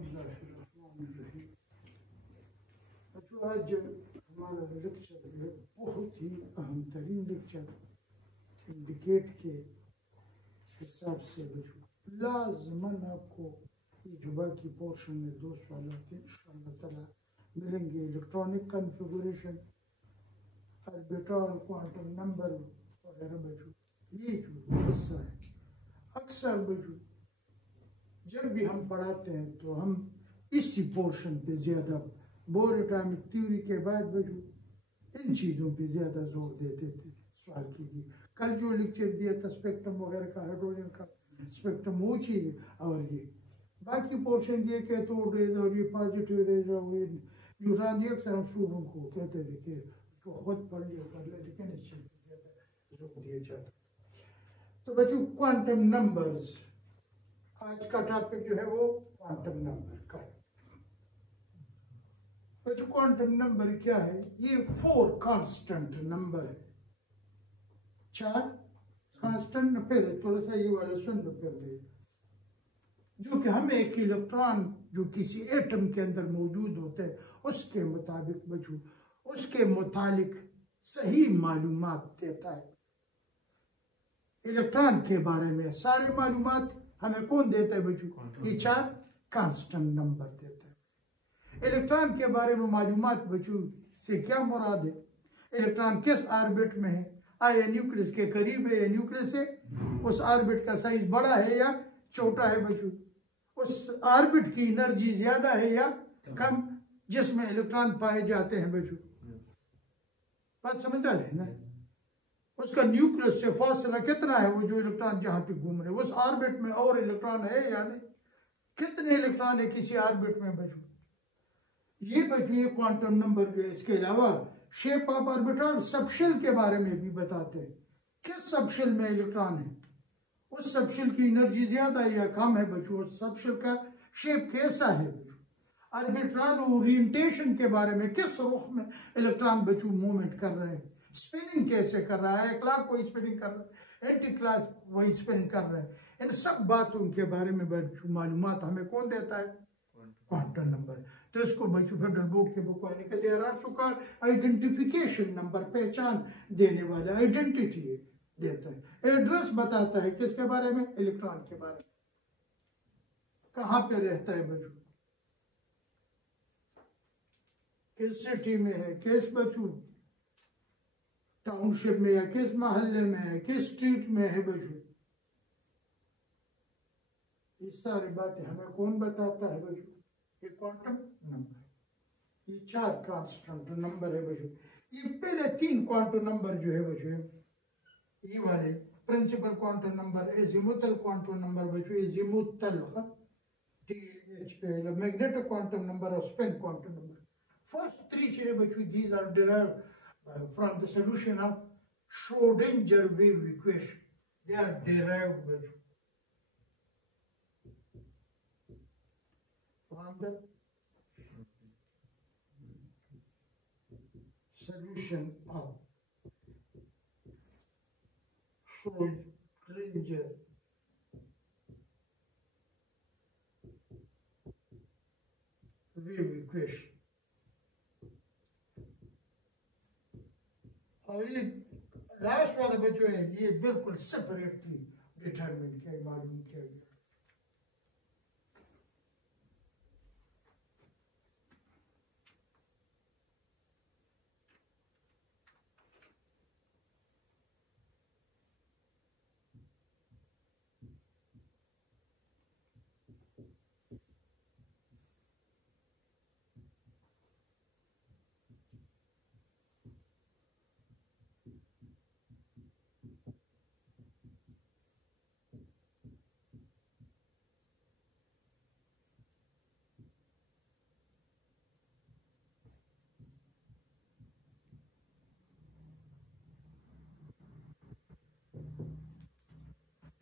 आज हमारा लेक्चर जो है बहुत ही अहम तरीन लेक्चर इंडिकेट के हिसाब से बच्चों लाजमन आपको जुबा की पोर्शन में 2 सवाल इंशाअल्लाह ताला मिलेंगे। Electronic configuration, orbital, quantum number वगैरह बच्चों, ये जो हिस्सा है अक्सर बच्चों जब भी हम पढ़ाते हैं तो हम इसी पोर्शन पे ज़्यादा बोर एटॉमिक थ्योरी के बाद बच्चों इन चीज़ों पे ज़्यादा जोर देते थे। सवाल कीजिए, कल जो लेक्चर दिया था स्पेक्ट्रम वगैरह का, हाइड्रोजन का स्पेक्ट्रम वो चीज़, और ये बाकी पोर्शन ये कैथोड रेज और ये पॉजिटिव रेज और ये न्यूट्रॉन, ये अक्सर हम स्टूडेंट को कहते थे कि उसको खुद पढ़ लिया कर ले, लेकिन इस चीज़ पर ज़्यादा जोर दिया जाता। तो बच्चों क्वांटम नंबर्स, आज का टॉपिक जो है वो क्वांटम नंबर का है। बच्चों क्वांटम नंबर क्या है? ये 4 कांस्टेंट नंबर है, 4 कांस्टेंट। पहले थोड़ा सा ये वाला सुन लो पहले, जो कि हमें एक इलेक्ट्रॉन जो किसी एटम के अंदर मौजूद होते हैं उसके मुताबिक बच्चों उसके मुतालिक सही मालूमात देता है। इलेक्ट्रॉन के बारे में सारी मालूमात हमें कौन देता है बच्चों? ये 4 कांस्टेंट नंबर देता है। इलेक्ट्रॉन के बारे में मालूमात बच्चों से क्या मुराद है? इलेक्ट्रॉन किस ऑर्बिट में है, आया न्यूक्लियस के करीब है या न्यूक्लियस से उस ऑर्बिट का साइज बड़ा है या छोटा है बच्चों, उस ऑर्बिट की एनर्जी ज्यादा है या कम जिसमें इलेक्ट्रॉन पाए जाते हैं बच्चों। बात समझ आ रही है ना? उसका न्यूक्लियस से फासला कितना है, वो जो इलेक्ट्रॉन जहां पे घूम रहे उस ऑर्बिट में और इलेक्ट्रॉन है या नहीं, कितने इलेक्ट्रॉन है किसी ऑर्बिट में बच्चों। ये बच्चों ये क्वांटम नंबर जो है। इसके अलावा शेप ऑफ ऑर्बिटल सबशेल के बारे में भी बताते हैं, किस सबशेल में इलेक्ट्रॉन है, उस सबशेल की एनर्जी ज्यादा है या कम है बच्चों, उस सबशेल का शेप कैसा है बच्चों। ऑर्बिटल ओरिएंटेशन के बारे में, किस रुख में इलेक्ट्रॉन बच्चों मूवमेंट कर रहे हैं, स्पिनिंग कैसे कर रहा है, क्लॉक वाइज स्पिनिंग कर रहा है, एंटी क्लॉक वाइज स्पिनिंग कर रहा है, इन सब बातों के बारे में बच्चों मालूमात हमें कौन देता है? Quantum number. तो इसको बच्चों फेडरल बोर्ड के बुक वाले कहते हैं का आइडेंटिफिकेशन नंबर, पहचान देने वाला, आइडेंटिटी देता है। एड्रेस बताता है किसके बारे में? इलेक्ट्रॉन के बारे में, कहाँ पे रहता है बच्चों, किस सिटी में है, किस बच्चों टाउनशिप में या किस मोहल्ले में है, किस स्ट्रीट में है बच्चों। ये सारी बातें हमें कौन बताता है बच्चों? ये क्वांटम नंबर। ये 4 कांस्टेंट नंबर है बच्चों। ये पहले 3 क्वांटम नंबर जो है बच्चों, ये वाले principal quantum number, azimuthal quantum number बच्चों, एजिमुथल मैग्नेटिक क्वांटम नंबर और स्पिन क्वांटम नंबर। फर्स्ट 3 चीजें बच्चों, these are derived from the solution of Schrodinger wave equation. They are derived bachoo from the solution of Schrodinger wave equation. और ये last वाला बच्चों है, ये बिल्कुल सेपरेटली डिटरमिन किया, मालूम किया गया।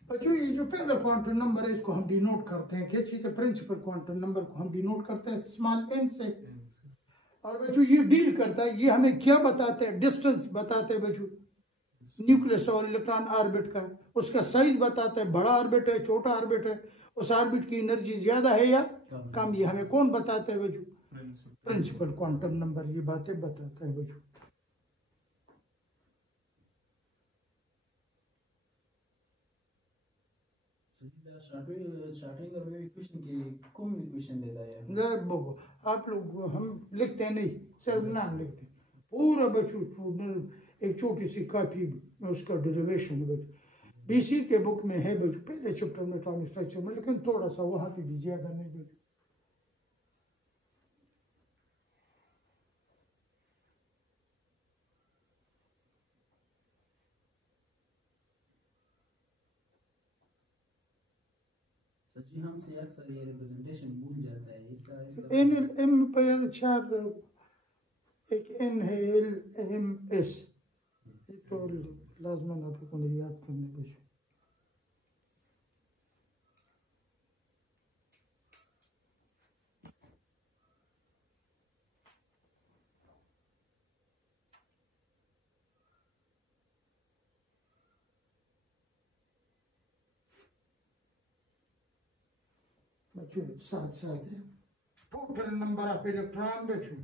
बच्चों ये जो पहला क्वांटम नंबर है इसको हम डिनोट करते हैं, क्या चीज़ है? प्रिंसिपल क्वांटम नंबर को हम डिनोट करते हैं स्मॉल n से। और बच्चों ये डील करता है, ये हमें क्या बताते हैं? डिस्टेंस बताते हैं बच्चों, न्यूक्लियस और इलेक्ट्रॉन ऑर्बिट का, उसका साइज बताता है, बड़ा ऑर्बिट है छोटा ऑर्बिट है, उस ऑर्बिट की एनर्जी ज्यादा है या कम, ये हमें कौन बताता है वजू? प्रिंसिपल क्वांटम नंबर ये बातें बताता है वजू। आप लोग हम लिखते हैं नहीं, सिर्फ नाम लिखते हैं पूरा बच्चों, एक छोटी सी कॉपी में उसका डेरिवेशन बच्चों बीसी के बुक में है बच्चों, पहले चैप्टर में एटॉमिक स्ट्रक्चर में, लेकिन थोड़ा सा वहाँ पे भी ज्यादा नहीं बच्चों। जी हमसे अक्सर ये रिप्रेजेंटेशन भूल जाता है, इस तरह एन एम पर चार, एक एन है, एल एम एस, तो लाजमन आप लोगों ने याद करने बच्चों। बच्चों साथ साथ है टोटल नंबर ऑफ इलेक्ट्रॉन बच्चों,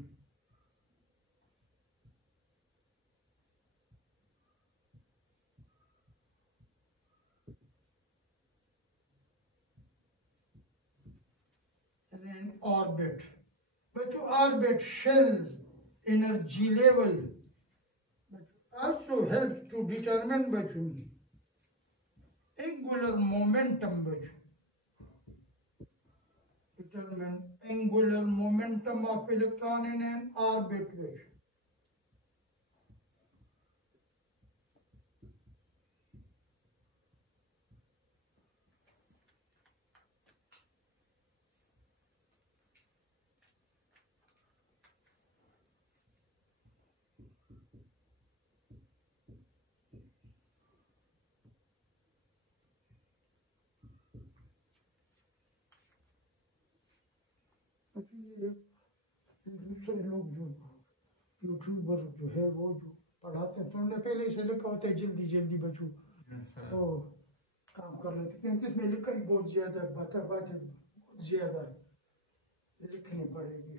in orbit बच्चों, orbit shells energy level also helps to determine बच्चों angular momentum बच्चों, determine angular momentum of electron in an orbit बच्चों। दूसरे लोग जो यूट्यूबर जो है वो जो पढ़ाते हैं तो उन्होंने पहले से लिखा होता है जल्दी जल्दी बच्चों तो काम कर लेते, क्योंकि इसमें लिखा ही बहुत ज्यादा बातें बहुत ज्यादा लिखनी पड़ेगी।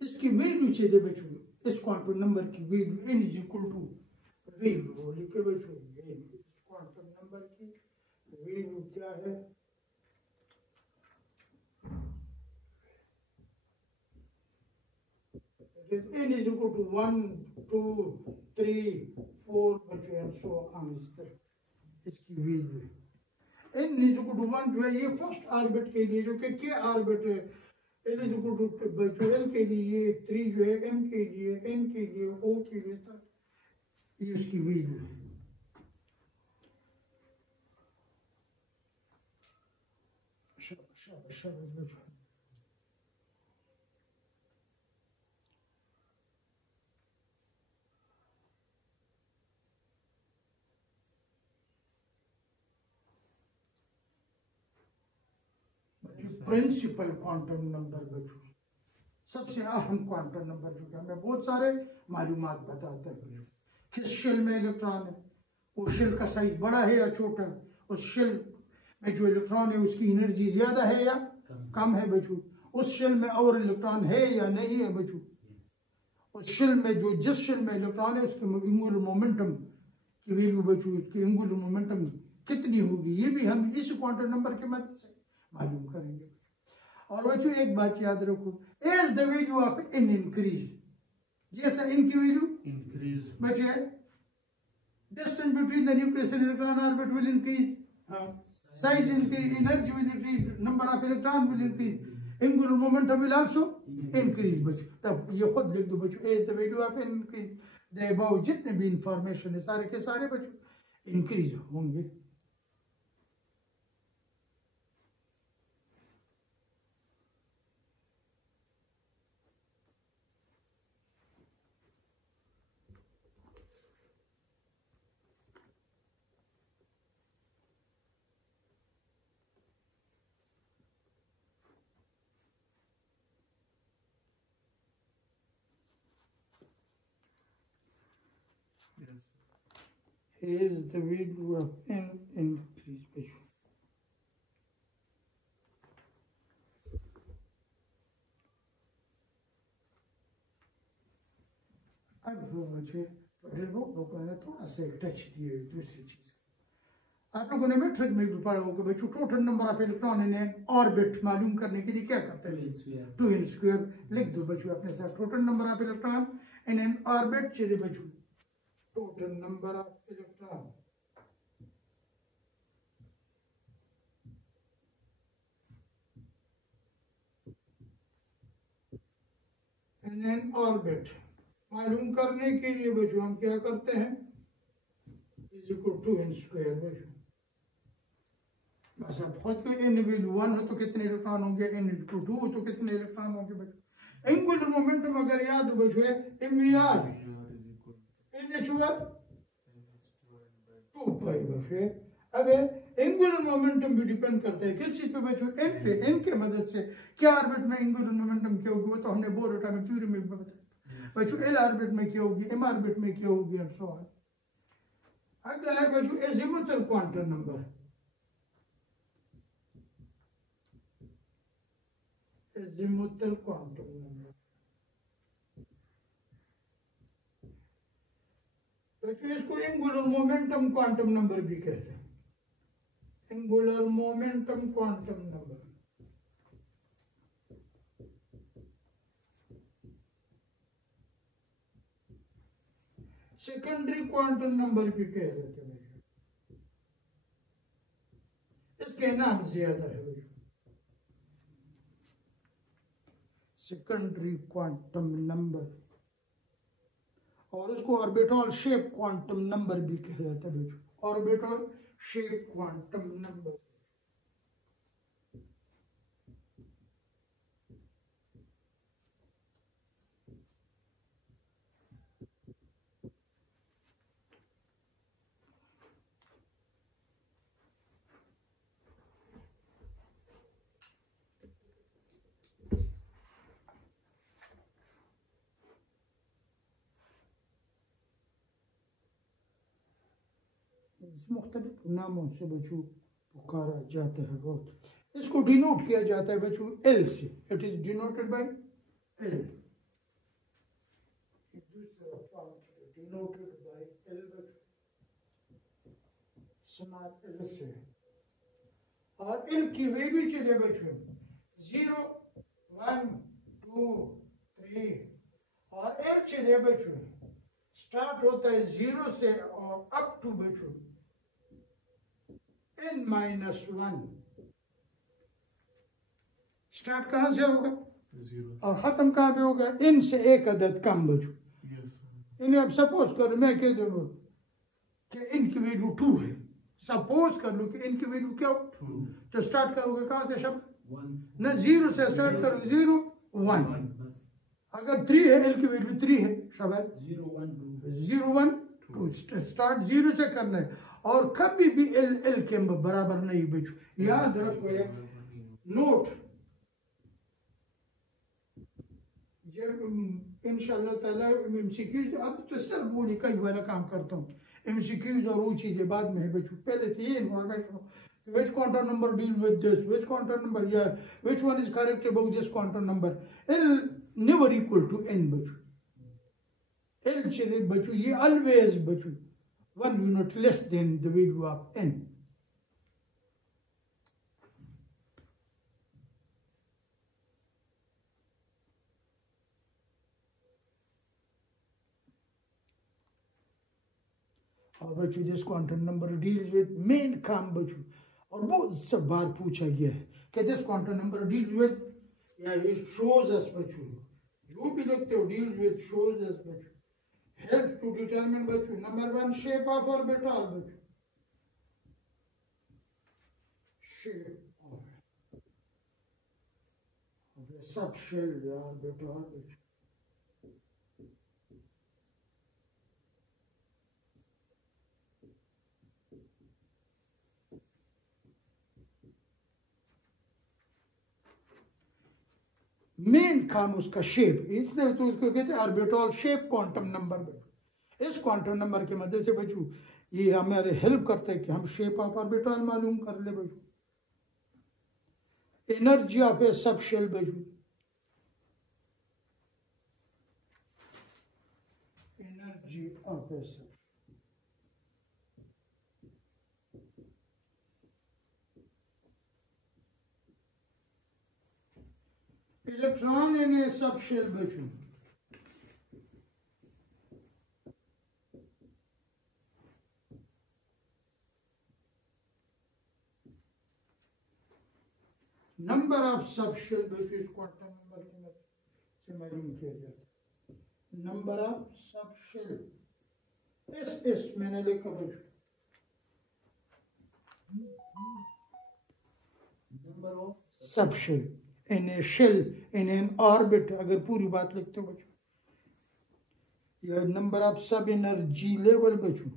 इसकी वैल्यू चाहिए बच्चों, इस क्वांटम नंबर की value n is equal to value लिखे बच्चों, इस क्वांटम नंबर की वैल्यू क्या है? n is equal to 1, 2, 3, 4 and so on इस तरह इसकी वैल्यू है। n is equal to 1 जो है ये फर्स्ट ऑर्बिट के लिए, जो कि k ऑर्बिट है, n is equal to l के लिए, 3 जो है m के लिए, n के लिए, o के लिए, ये इसकी वैल्यू है। शाबाश प्रिंसिपल क्वांटम नंबर बच्चों, सबसे अहम क्वांटम नंबर जो कि हमें बहुत सारे मालूमात बताता है। किस शेल में इलेक्ट्रॉन है, उस शेल का साइज बड़ा है या छोटा है, उस शेल में जो इलेक्ट्रॉन है उसकी एनर्जी ज्यादा है या कम है बच्चों, उस शेल में और इलेक्ट्रॉन है या नहीं है बच्चों, उस शेल में जो जिस शेल में इलेक्ट्रॉन है उसके एंगुलर मोमेंटम की वैल्यू बच्चों, उसकी एंगुलर मोमेंटम कितनी होगी, ये भी हम इस क्वांटम नंबर के मदद से मालूम करेंगे। और बच्चों एक बात याद रखो, as the value of n increase, जैसा इनकी वैल्यू इंक्रीज बच्चे distance between the nucleus and electron orbit will increase, size increase, energy will increase, number of electron will increase, angular momentum will also increase बच्चों। तब ये खुद लिख दो बच्चों, as the value of n increase, the above जितने भी information है सारे के सारे बच्चों इंक्रीज होंगे। Here is the value of n increase बच्चों। अब वो बच्चे लोगों ने थोड़ा सा टच दिए दूसरी चीज। आप लोगों ने मेट्रिक में भी पढ़ा होगा बच्चों, total number of electron in n orbit मालूम करने के लिए क्या करते हैं, 2n² लिख दो बच्चों अपने साथ। Total number of electron in n orbit चलिए बच्चों, total number of electron in n orbit मालूम करने के लिए बच्चों हम क्या करते हैं, इज इक्वल टू n² बच्चों। बस अब खुद को n वैल्यू 1 हो तो कितने इलेक्ट्रॉन होंगे, n इक्वल 2 हो तो कितने इलेक्ट्रॉन होंगे बच्चों। एंगुलर मोमेंटम अगर याद हो बच्चों है mvr n/2 पाई बच्चों। अब एंगुलर मोमेंटम भी डिपेंड करता है किस चीज पे बच्चों, n पे। n के मदद से क्या ऑर्बिट में एंगुलर मोमेंटम क्या होगी वो तो हमने बोर एटॉमिक थ्योरी में भी बताया बच्चों। l ऑर्बिट में क्या होगी, m ऑर्बिट में क्या होगी एंड सो ऑन। अगला है बच्चों azimuthal quantum number. Azimuthal quantum number बच्चों इसको एंगुलर मोमेंटम क्वांटम नंबर भी कहते हैं, angular momentum quantum number. Secondary quantum number भी कह देते हैं, इसके नाम ज्यादा है बच्चों। सेकेंडरी क्वांटम नंबर और उसको ऑर्बिटल शेप क्वांटम नंबर भी कह जाता है बच्चों, ऑर्बिटल शेप क्वांटम नंबर। मुख्तलिफ नामों से बच्चों पुकारा जाता है बहुत। इसको डिनोट किया जाता है बच्चों एल से, it is denoted by L. दूसरा पार्ट डिनोटेड बाय एल बच्चों, स्मॉल एल से। और एल की वैल्यू चाहिए बच्चों 0 1 2 3 और एल चाहिए बच्चों स्टार्ट होता है 0 से और अप टू बच्चों n-1। स्टार्ट कहां से होगा 0 और खत्म कहां पे होगा, n से एक अदद कम बच्चों। इन्हें अब सपोज करो मैं कह दूंगा कि n की वैल्यू 2 है, सपोज कर लो कि n की वैल्यू क्या हो, तो स्टार्ट करोगे कहां से शब्द, ना 0 से स्टार्ट करोगे 0 1। अगर 3 है l की वैल्यू 3 है शब्द 0 1 2 स्टार्ट 0 से करना है। और कभी भी एल के बराबर नहीं बच्चों, याद रखो यार नोट। जब इंशाल्लाह ताला एमसीक्यूज, अब तो सब वो कई वाला काम करता हूँ, एमसीक्यूज और वो चीजें बाद में है बच्चों। पहले तो ये information which quantum number deal with this, which quantum number, yeah, which one is correct about this quantum number. L never equal to n बच्चों, L चले बच्चों ये always बच्चों 1 unit less than the value of n। और बच्चों this quantum number deals with main काम बच्चों, और बहुत सब बार पूछा गया है कि this quantum number deals with, या इट शोज अस बच्चों, जो भी लिखते हो डील्स विद शोज अस बच्चों, helps to determine बच्चों number 1 shape of orbital बच्चों, shape of the subshell orbital बच्चों। मेन काम उसका शेप, इसलिए तो उसको कहते हैं ऑर्बिटल शेप क्वांटम नंबर। इस क्वांटम नंबर की मदद से बच्चों ये हमारे हेल्प करता है कि हम शेप ऑफ ऑर्बिटल मालूम कर ले बच्चों। एनर्जी ऑफ ए सब शेल बच्चों, एनर्जी ऑफ ए सब, इलेक्ट्रॉन इन ए सब शेल बच्चों, नंबर ऑफ सब शेल बच्चों इस क्वांटम नंबर की मदद से मालूम किया जाता है। Number of subshell s मैंने लिखा बच्चों, number of subshell in a shell in n orbit, अगर पूरी बात लिखते हो बच्चों, या number of sub energy level बच्चों,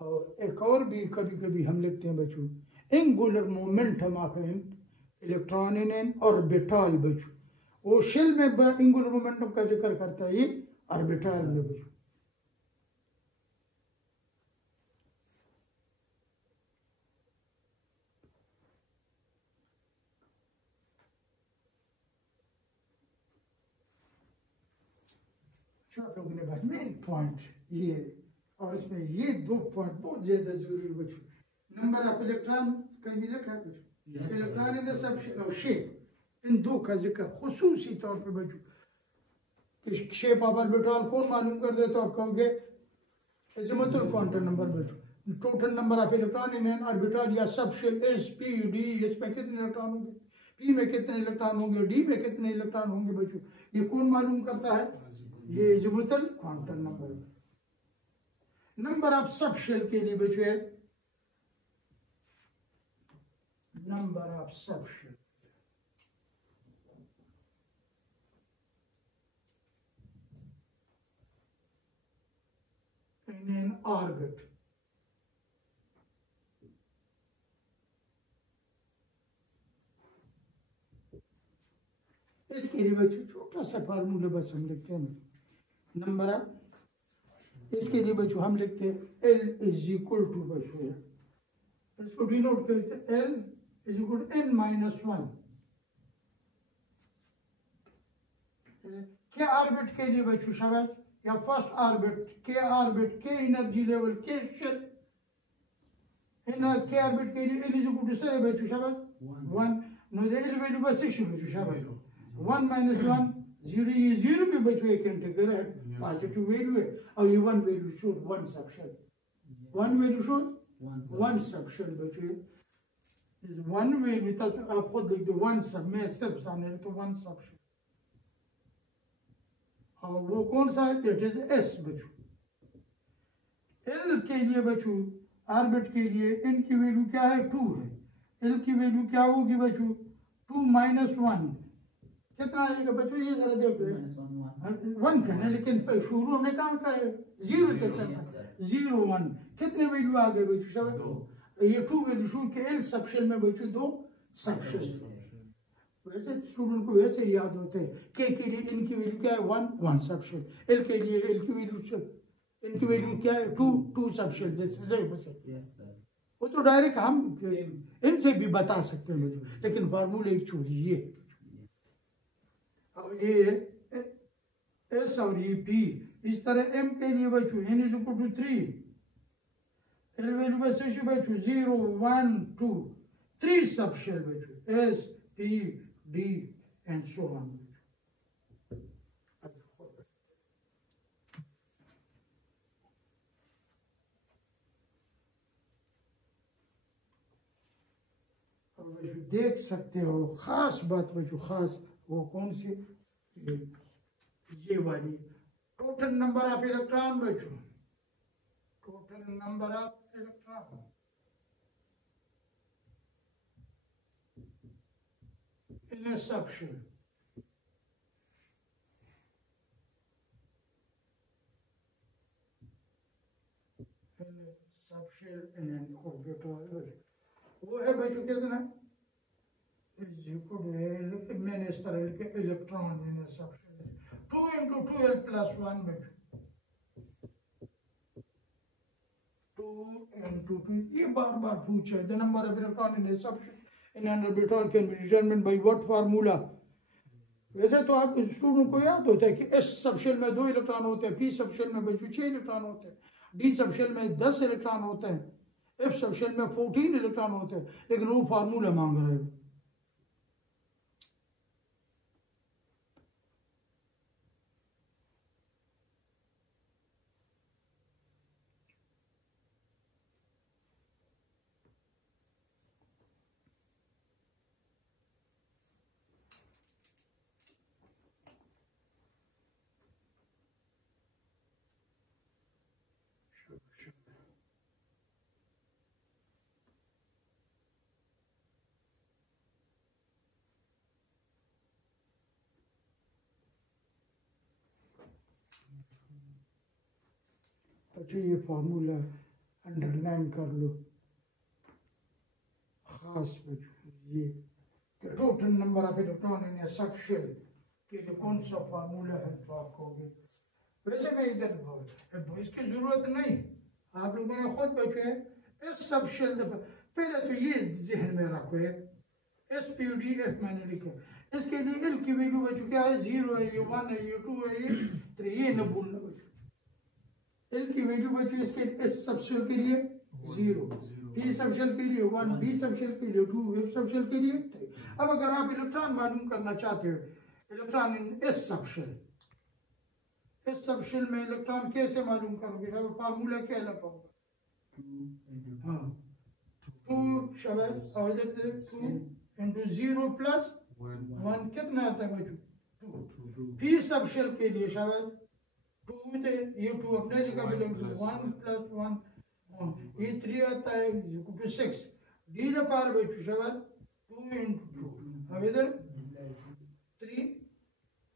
और एक और भी कभी कभी हम लिखते हैं बच्चों, angular momentum of an electron in an orbital बच्चों, वो शेल में एंगुलर मोमेंटम का जिक्र करता है, ये ऑर्बिटल में बच्चों। आप लोगों ने बात मेन पॉइंट ये, और इसमें ये दो पॉइंट बहुत ज्यादा जरूरी बच्चों। नंबर ऑफ इलेक्ट्रॉन कहीं भी लिखा है बच्चों, electron in the sub shape, इन दो का जिक्र खुसूसी तौर पे बच्चों। शेप ऑफ ऑर्बिटल कौन मालूम कर दे तो आप कहोगे एजिमुथल क्वांटम नंबर बच्चों। Total number of electron in an orbital या सब शेल एस पी डी, इसमें कितने इलेक्ट्रॉन होंगे, पी में कितने इलेक्ट्रॉन होंगे, डी में कितने इलेक्ट्रॉन होंगे बच्चों, ये कौन मालूम करता है, ये azimuthal quantum number. Number of subshell के लिए बच्चों है number of subshell, in an orbit, इसके लिए बच्चों छोटा सा फार्मूला बस हम लिखते हैं, नंबर ऑफ, इसके लिए बच्चों हम लिखते हैं L इज इक्वल टू बच्चों, इसको डिनोट करते हैं L is equal to n minus 1। क्या ऑर्बिट के लिए बच्चों शाबाश, या फर्स्ट ऑर्बिट के ऑर्बिट के एनर्जी लेवल के शेल, इन के ऑर्बिट के लिए n इज इक्वल टू से बच्चों शाबाश 1, नो द L वैल्यू बस इशू बच्चों शाबाश 1 माइनस 1 0, ये 0 भी बच्चों एक इंटीग्रल है, पॉजिटिव वैल्यू है, और ये 1 वैल्यू शोज 1 सब शेल, 1 वैल्यू शोज 1 सब शेल बच्चों। इस 1 वैल्यू तक आप खुद लिख दो 1 सब, मैं सिर्फ सामने तो 1 सब शेल, और वो कौन सा है, दैट इज एस बच्चों। एल के लिए बच्चों ऑर्बिट के लिए एन की वैल्यू क्या है 2 है, एल की वैल्यू क्या होगी बच्चों 2 माइनस 1, कितना आएगा बच्चों, ये जरा देखो 1 करना, लेकिन शुरू हमने कहाँ का है 0 से करना, 0 1 कितने वैल्यू आ गए बच्चों, ये 2 वैल्यू शुरू के एल सब शेल में बच्चों 2 सब शेल, वैसे स्टूडेंट को वैसे याद होते हैं, के लिए इनकी वैल्यू क्या है 1 सब शेल, एल के लिए एल की वैल्यू इनकी वैल्यू क्या है 2 सब शेल, जैसे वो तो डायरेक्ट हम इनसे भी बता सकते हैं बच्चों, लेकिन फार्मूला एक चोरी ये एस और ये पी, इस तरह एम के लिए बच्चों n is equal to 3, L value बच्चों 0 1 2 3 सब शेल बच्चों s p d and so on. देख सकते हो खास बात बच्चों, खास वो कौन सी, ये वाली टोटल नंबर ऑफ इलेक्ट्रॉन बच्चों, total number of electron in a subshell, in a subshell in an orbital, वो है बच्चों कितना मैंने इस तरह लिखे electron in A subshell 2 into 2l plus 1 बच्चों 2 into 2 ये बार बार पूछा है the number of electron in A subshell in an orbital can be determined by what formula. वैसे तो आप स्टूडेंट को याद होता है कि एस सबशेल में 2 इलेक्ट्रॉन होते हैं, पी सबशेल में बच्चों 6 इलेक्ट्रॉन होते हैं, डी सबशेल में 10 इलेक्ट्रॉन होते हैं, एफ सबशेल में 14 इलेक्ट्रॉन होते हैं, लेकिन वो फार्मूला मांग रहे हैं। अच्छा ये फार्मूला अंडरलाइन कर लो खास बच्चों ये total number of electron in A subshell के लिए कौन सा फार्मूला है तो आप कहोगे। वैसे मैं इधर इसकी जरूरत नहीं, आप लोगों ने खुद बच्चे इस सबशेल पहले तो ये जहन में रखो है एस पी डी एफ मैंने लिखा इसके लिए एल की वैल्यू बच्चों क्या है 0 है, ये 1 है, ये 2 है, ये 3, ये न भूलना बच्चों। एल की वैल्यू बच्चों इसके एस सबशेल के लिए 0, पी सबशेल के लिए 1, डी सबशेल के लिए 2, एफ सबशेल के लिए 3। अब अगर आप इलेक्ट्रॉन मालूम करना चाहते हो इलेक्ट्रॉन इन एस सबशेल, इस सबशेल में इलेक्ट्रॉन कैसे मालूम करोगे? फार्मूला क्या लगाऊंगा? हाँ 2 शाबाश 2 into 0 plus 1 कितना आता है बच्चों 2। पी सबशेल के लिए शाबाश 2 थे, ये 2 अपने जगह पे लेंगे 1 plus 1 ये 3 आता है 6 डी द पावर बच्चों शाबाश 2 into 2। अब इधर 3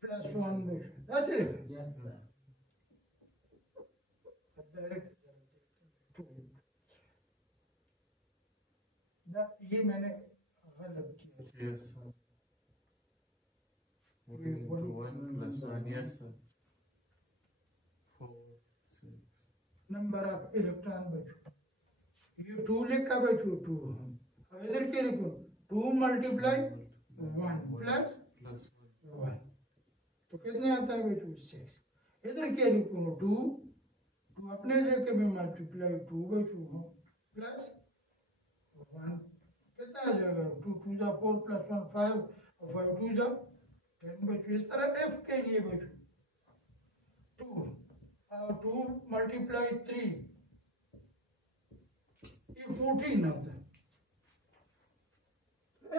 plus 1 बच्चों that's it। Yes sir। Direct ये मैंने गलत किया। Yes sir। 1 plus 1 yes sir। 4 6 number of electron बचो ये 2 लिखा बचो 2। अब इधर क्या लिखो 2 multiply 1 plus 1 तो कितने आता है बचो 6। इधर क्या लिखो 2 अपने जगह पे मल्टीप्लाई 2 बचो प्लस 1 कितना आ जाएगा 2 2 जा 4 plus 1 5 और 5 2 जा 10 बचो। इस तरह एफ के लिए बचो 2 और 2 multiply 3 ये 14 आता है।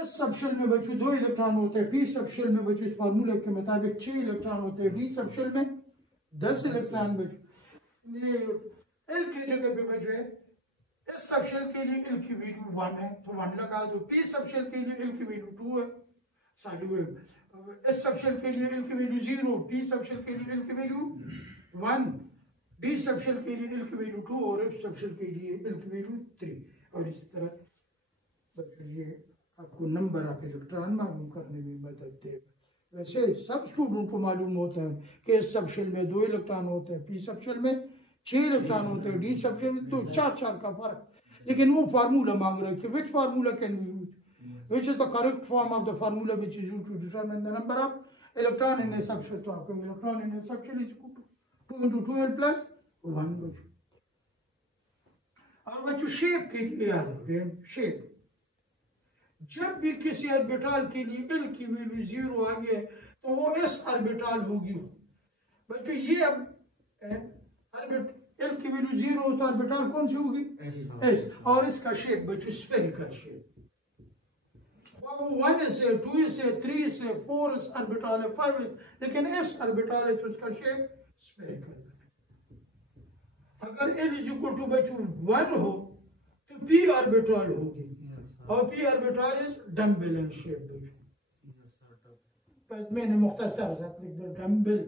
इस सबशेल में बच्चों 2 इलेक्ट्रॉन होते हैं, पी सबशेल में बच्चों इस फार्मूला के मुताबिक 6 इलेक्ट्रॉन होते हैं, डी सबशेल में 10 इलेक्ट्रॉन बच्चों। ये एल की जगह पे बच्चों है इस सबशेल के लिए एल की वैल्यू 1 है तो 1 लगा दो, पी सबशेल के लिए एल की वैल्यू 2 है सॉरी इस सबशेल के लिए एल की वैल्यू 0, पी सबशेल के लिए एल की वैल्यू 1, डी सबशेल के लिए एल की वैल्यू 2 और एफ सबशेल के लिए एल की वैल्यू 3। और इस तरह बच्चों ये आपको नंबर ऑफ इलेक्ट्रॉन मालूम करने में मदद देगा। वैसे सब स्टूडेंट को मालूम होता है कि इस सबशेल में 2 इलेक्ट्रॉन होते हैं, पी सबशेल में 6 इलेक्ट्रॉन होते हैं, डी सबशेल में तो 4 का फर्क, लेकिन वो फार्मूला मांग रहे हैं कि which formula can be used, which is the correct form of the formula which is used to determine the number of electron in a subshell। तो आपको electron in A subshell is 2 into 2l plus 1 बच्चों। और बच्चों shape के लिए याद रखें shape जब भी किसी ऑर्बिटल के लिए एल की वैल्यू 0 आ गया तो वो एस ऑर्बिटल होगी बच्चों। ये अब एल की वैल्यू 0 हो तो ऑर्बिटल कौन सी होगी एस और इसका शेप बच्चों स्फेरिकल शेप 1 से 2 से 3 से 4 ऑर्बिटल है 5 लेकिन एस ऑर्बिटल है तो उसका शेप स्फेरिकल। अगर एल इज इक्वल टू बच्चों 1 हो तो पी ऑर्बिटल होगी और P orbital is dumbbell in shape बच्चों। बस मैंने मुख्तसर साथ लिख दिया डम्बल।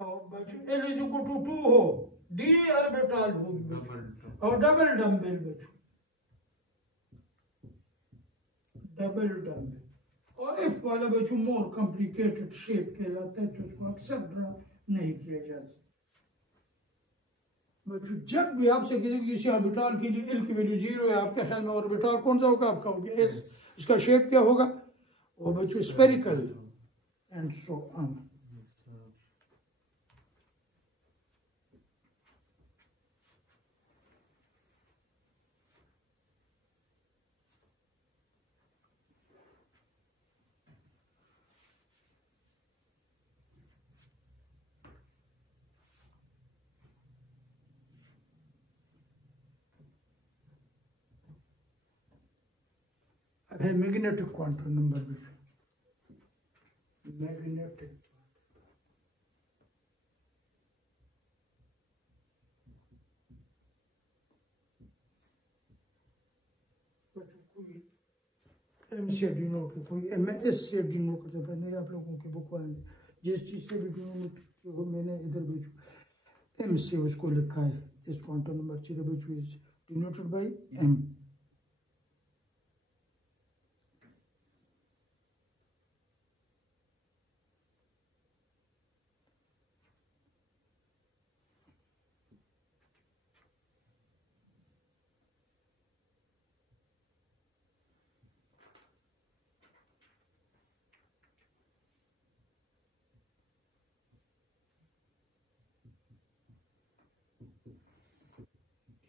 और बच्चों एल इज इक्वल टू 2 हो डी ऑर्बिटल होगी डबल और डबल डम्बल बच्चों, डबल डम्बल। और एफ वाला बच्चों मोर कॉम्प्लिकेटेड शेप कहलाता है, तो उसको अक्सर ड्रा नहीं किया जाता। बच्चों जब भी आपसे किसी ऑर्बिटल के लिए एल की वैल्यू 0 है, आपके ख्याल में ऑर्बिटल कौन सा होगा? आपका होगा एस। इसका शेप क्या होगा? वो बच्चों स्फेरिकल एंड सो ऑन। अब है मैग्नेटिक क्वांटम नंबर बच्चों, मैग्नेटिक बच्चों कोई एम से डिनोट, कोई एम एस से डिनोट करते हैं। नहीं, आप लोगों के बुक वाले जिस चीज़ से भी डिनोट हो, मैंने इधर बच्चों एम से उसको लिखा है। इस क्वांटम नंबर चीज़ बच्चों is denoted by m.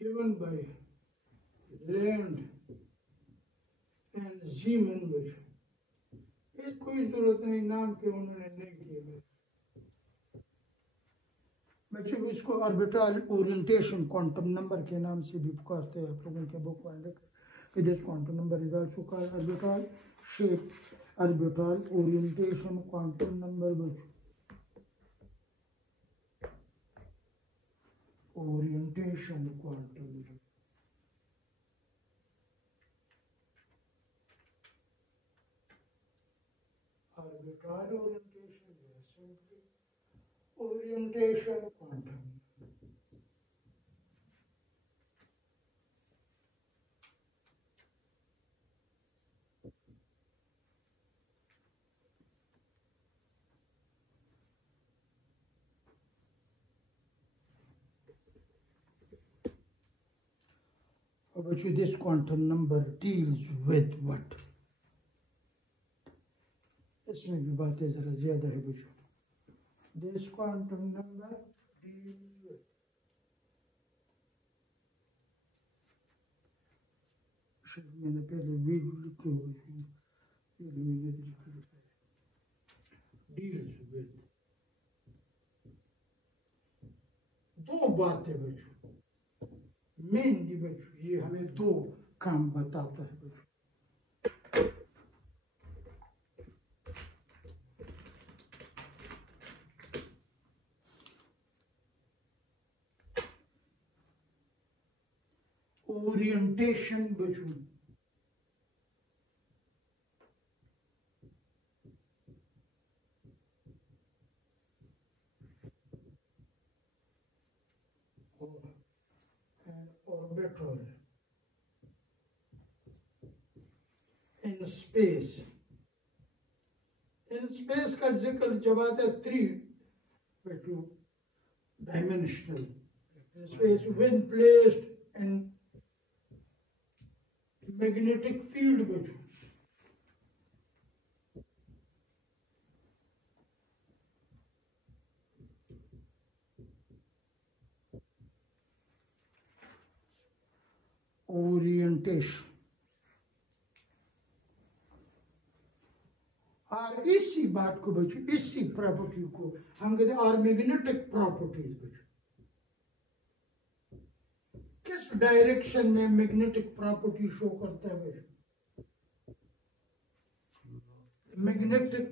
given by Land and Zeeman बच्चों, इस कोई जरूरत नहीं, नाम के उन्होंने नहीं किए बच्चों। इसको ऑर्बिटल ओरिएंटेशन क्वांटम नंबर के नाम से भी पुकारते हैं। आप लोगों के बुक वाले कि this quantum number is also called orbital shape, orbital orientation quantum number बच्चों, orientation quantum number. Orbital orientation या सिंपली ओरिएंटेशन क्वांटम। बच्चों this quantum number deals with what, इसमें भी बातें जरा ज्यादा है बच्चों। This quantum number deals with, मैंने पहले वीडियो लिखे हुए हैं, डील्स विद दो बातें बच्चों, मेनली बच्चों ये हमें दो काम बताता है बच्चों। ओरिएंटेशन बच्चों, orbital in space, in space का जिक्र जब आता है 3 dimensional in space when placed in magnetic field बच्चों, ओरिएंटेशन। और इसी बात को बच्चों, इसी प्रॉपर्टी को हम कहते हैं और मैग्नेटिक प्रॉपर्टीज बच्चों। किस डायरेक्शन में मैग्नेटिक प्रॉपर्टी शो करता है बच्चों? मैग्नेटिक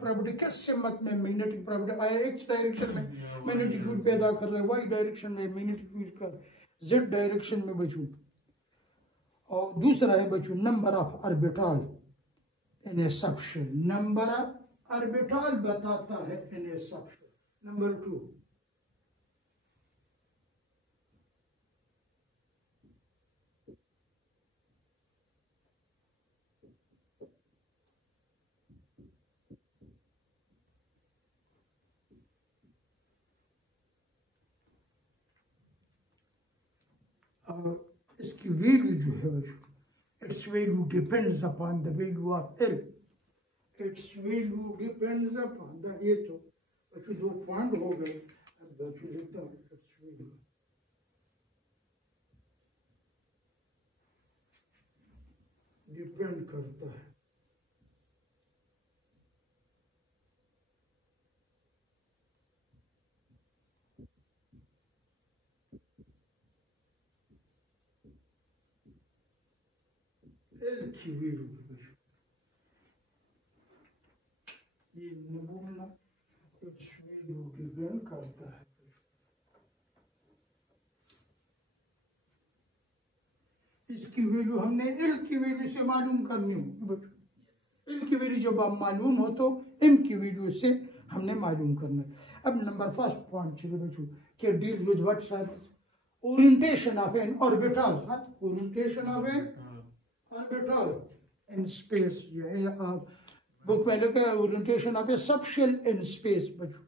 प्रॉपर्टी किस सिमत में मैग्नेटिक प्रॉपर्टी आया? एक्स डायरेक्शन में मैग्नेटिक फील्ड पैदा कर रहा है, वाई डायरेक्शन में मैग्नेटिक फील्ड का जेड डायरेक्शन में बच्चों। और दूसरा है बच्चों number of orbital in A subshell, number of orbital बताता है इन ए सबशेल। नंबर 2 इसकी वैल्यू जो है बच्चों, it's value depends upon the value of L, it's value depends upon the, ये तो बच्चों दो पॉइंट हो गए, अब बच्चों लिखता हूँ इट्स वैल्यू डिपेंड करता है एल की वैल्यू, ये न बोलना, इट्स वैल्यू डिपेंड करता है। इसकी वैल्यू हमने एल की वैल्यू से मालूम करनी होगी बच्चों। एल की वैल्यू जब आप मालूम हो तो एम की वैल्यू से हमने मालूम करना है। अब नंबर फर्स्ट पॉइंट चलिए बच्चों के deal with what sir, orientation of N orbital, orientation of N orbital in space, या बुक में लिखा है orientation of A subshell in space बच्चों,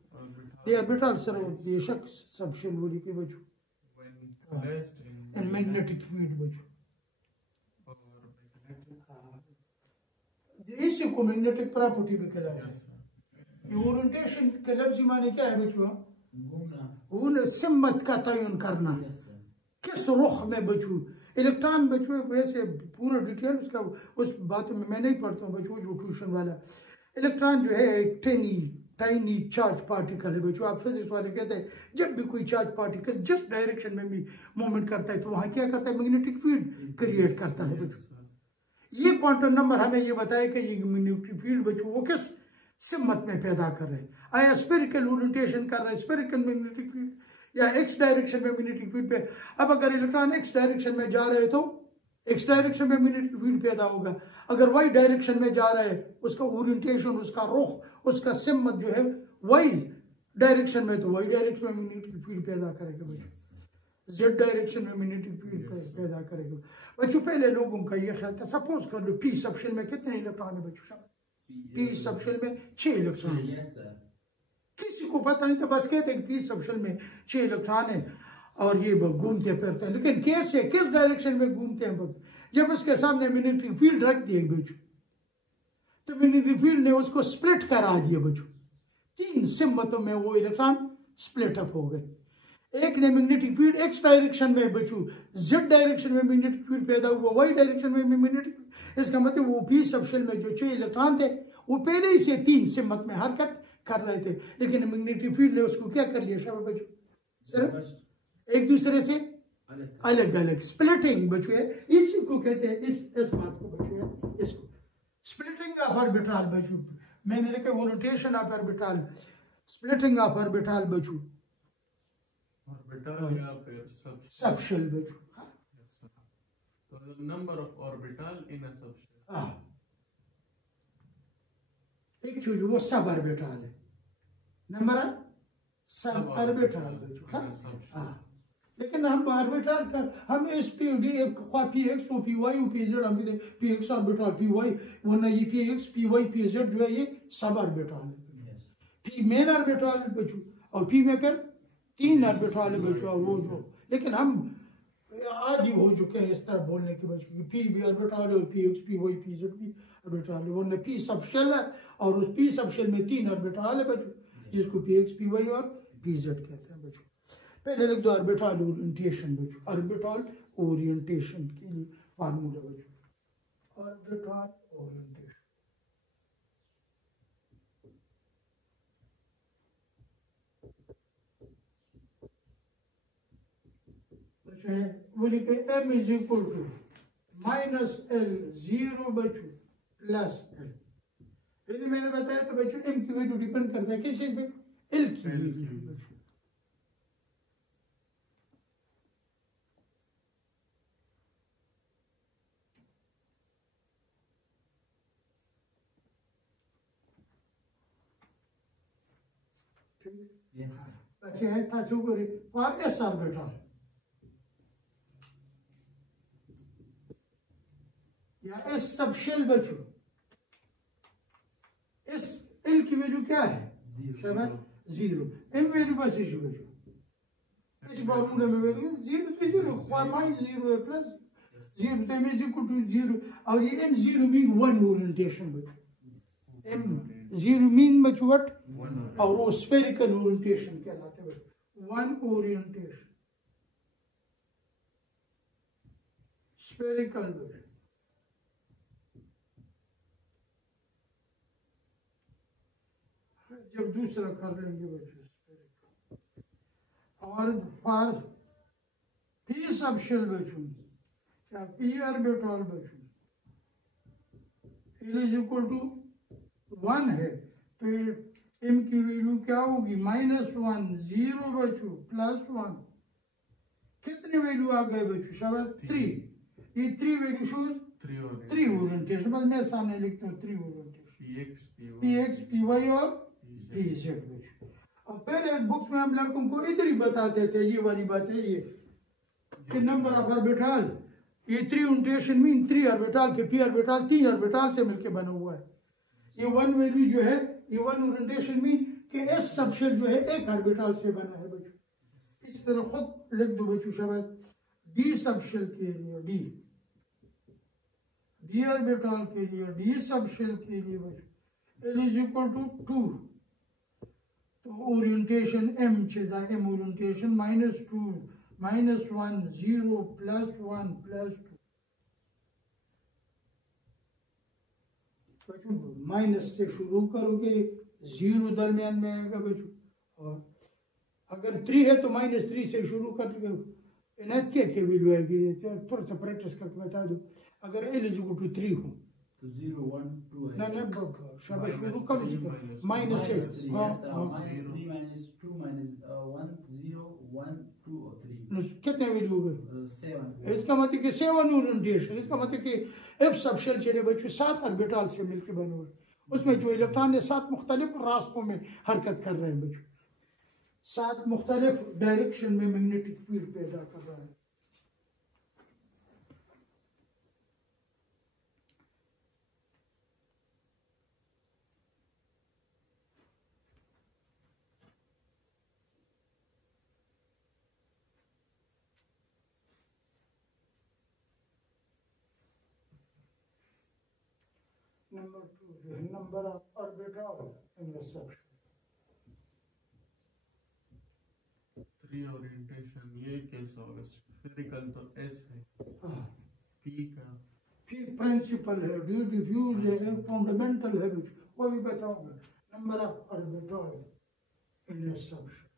ये ऑर्बिटल सर बेशक सबशेल बोली के बच्चों इन मैग्नेटिक फील्ड बच्चों, इसी को मैग्नेटिक प्रॉपर्टी भी कहलाता है। ओरिएंटेशन के लफ्ज़ी माने क्या है बच्चों, घूमना, सिमत का तयन करना, किस रुख में बच्चों। इलेक्ट्रॉन बच्चों वैसे पूरा डिटेल उसका उस बात में मैं नहीं पढ़ता हूँ बच्चों, जो ट्यूशन वाला। इलेक्ट्रॉन जो है एक टाइनी चार्ज पार्टिकल है बच्चों। आप फिजिक्स वाले कहते हैं जब भी कोई चार्ज पार्टिकल जिस डायरेक्शन में भी मूवमेंट करता है तो वहाँ क्या करता है, मैग्नेटिक फील्ड क्रिएट करता है बच्चों। ये क्वांटम नंबर हमें ये बताया कि ये मैग्नेटिक फील्ड बच्चों वो किस सिमत में पैदा कर रहे हैं, आया स्फेरिकल ओरिएंटेशन कर रहा है, स्फेरिकल मैग्नेटिक फील्ड या एक्स डायरेक्शन में मैग्नेटिक फील्ड पे। अब अगर इलेक्ट्रॉन एक्स डायरेक्शन में जा रहे तो एक्स डायरेक्शन में मैग्नेटिक फील्ड पैदा होगा, अगर वाई डायरेक्शन में जा रहा है उसका ओरिएंटेशन, उसका रुख, उसका सिमत जो है वाई डायरेक्शन में तो वाई डायरेक्शन में मैग्नेटिक फील्ड पैदा करेगा बच्चों, जेड डायरेक्शन में मैग्नेटिक फील्ड पैदा करेगा बच्चों। पहले लोगों का ये ख्याल था, सपोज कर लो पी सबशेल में कितने इलेक्ट्रॉन है बच्चों, पी सबशेल में 6 इलेक्ट्रॉन है। किसी को पता नहीं था, बस कहते हैं कि पी सबशेल में 6 इलेक्ट्रॉन है और ये घूमते फिरते हैं, लेकिन कैसे किस डायरेक्शन में घूमते हैं। जब उसके सामने मैग्नेटिक फील्ड रख दिए बच्चों तो मैग्नेटिक फील्ड ने उसको स्प्लिट करा दिया बच्चों, 3 सिमतों में वो इलेक्ट्रॉन स्प्लिट अप हो गए। एक ने मैग्नेटिक फील्ड एक्स डायरेक्शन में बच्चों, जेड डायरेक्शन में मैग्नेटिक फील्ड पैदा हुआ, वाई डायरेक्शन में मैग्नेटिक, इसका मतलब वो पी सबशेल में जो 6 इलेक्ट्रॉन थे वो पहले ही से 3 सिमत में हरकत कर रहे थे, लेकिन मैग्नेटिक फील्ड ने उसको क्या कर लिया शाबाश बच्चों, सिर्फ एक दूसरे से अलग अलग स्प्लिटिंग बच्चों है। इसी को कहते हैं, इस बात को बच्चों है, इसको स्प्लिटिंग ऑफ ऑर्बिटल बच्चों। मैंने लिखा orientation of orbital, splitting of orbital बच्चों, ऑर्बिटल या फिर सबशेल बच्चों। तो number of orbital in a subshell, actually वो सब ऑर्बिटल है, नंबर सब ऑर्बिटल बच्चों। लेकिन हम ऑर्बिटल का हम s p d p x ओ पी वाई पी जेड हम कहते हैं p x orbital p y, वरना ये p x p y p z जो है ये सब ऑर्बिटल है। पी मेन ऑर्बिटल बच्चों और पी में फिर 3 ऑर्बिटल बच्चों वो जो, लेकिन हम आदि हो चुके हैं इस तरह बोलने के बच्चों, पी भी ऑर्बिटल और p x p y p z भी ऑर्बिटल है, वरना पी सबशेल है और उस पी सबशेल में 3 ऑर्बिटल है बच्चों, जिसको पी एक्स पी वाई और पी जेड कहते हैं बच्चों। पहले लिख दो ऑर्बिटल ओरिएंटेशन बच्चों, ऑर्बिटल ओरिएंटेशन के लिए फार्मूला बच्चों, ऑर्बिटल ओरिएंटेशन। वो लिखे m is equal to -l 0 बच्चों प्लस l। यदि मैंने बताया तो बच्चों m की वैल्यू डिपेंड करता है किस चीज पे, l की वैल्यू बच्चों। अच्छा है था शुक्र और एस ऑर्बिटल या एस सबशेल बच्चों, इस एल की वैल्यू क्या है, 0, एम वैल्यू बस इशू बच्चों, इस फार्मूले में वैल्यू 0 तो 0 माइनस 0 है प्लस 0 तो m is equal to 0 और ये m 0 मीन वन ओरिएंटेशन बच्चों m 0 मीन बच्चों व्हाट और वो स्फेरिकल ओरिएंटेशन कहलाते हैं वन ओरिएंटेशन स्फेरिकल जब दूसरा कर लेंगे बच्चों और फॉर पी सबशेल बच्चों क्या पी ऑर्बिटल बच्चों इज इक्वल टू 1 है तो m की वैल्यू क्या होगी -1 0 बच्चों +1 कितने वैल्यू आ गए बच्चों शाबाश 3 ये 3 वैल्यू शोज 3 ओरिएंटेशन बस मैं सामने लिखता हूँ 3 ओरिएंटेशन px py और pz बच्चों और पहले बुक्स में हम लड़कों को इधर ही बताते थे ये वाली बात है ये कि नंबर ऑफ ऑर्बिटल ये 3 ओरिएंटेशन मीन 3 ऑर्बिटल के p ऑर्बिटल 3 ऑर्बिटल से मिलकर बना हुआ है ये वन वैल्यू जो है ये वन ओरिएंटेशन मीन कि s सबशेल जो है एक ऑर्बिटल से बना है बच्चों इस तरह खुद लिख दो बच्चों शाबाश d सबशेल के लिए d ऑर्बिटल के लिए d सबशेल के लिए बच्चों l इज इक्वल टू 2 तो ओरिएंटेशन m चेदा m ओरिएंटेशन -2 -1 0 +1 +2 बच्चों माइनस से शुरू करोगे 0 दरमियान में आएगा बच्चों और अगर 3 है तो -3 से शुरू करके इनत के वैल्यू आएगी थोड़ा सा प्रैक्टिस करके बता दो अगर l इज इक्वल टू 3 हो तो 0 1 2 है ना शाबाश शुरू कम से कम माइनस से -3 -2 -1 0 1 2 और 3 कितने वैल्यू हो गए 7 इसका मतलब कि 7 ओरिएंटेशन इसका मतलब कि एफ सबशेल चले बच्चों 7 ऑर्बिटल से मिलकर बने हुए उसमें जो इलेक्ट्रॉन है 7 मुख्तलिफ रास्तों में हरकत कर रहे हैं बच्चों 7 मुख्तलिफ डायरेक्शन में मैग्नेटिक फील्ड पैदा कर रहा है Number 2 जो है number of orbital in a subshell 3 orientation ये कैसा होगा स्फेरिकल तो s है p का p प्रिंसिपल है d डिफ्यूज है फंडामेंटल है वो भी बताऊंगा number of orbital in A subshell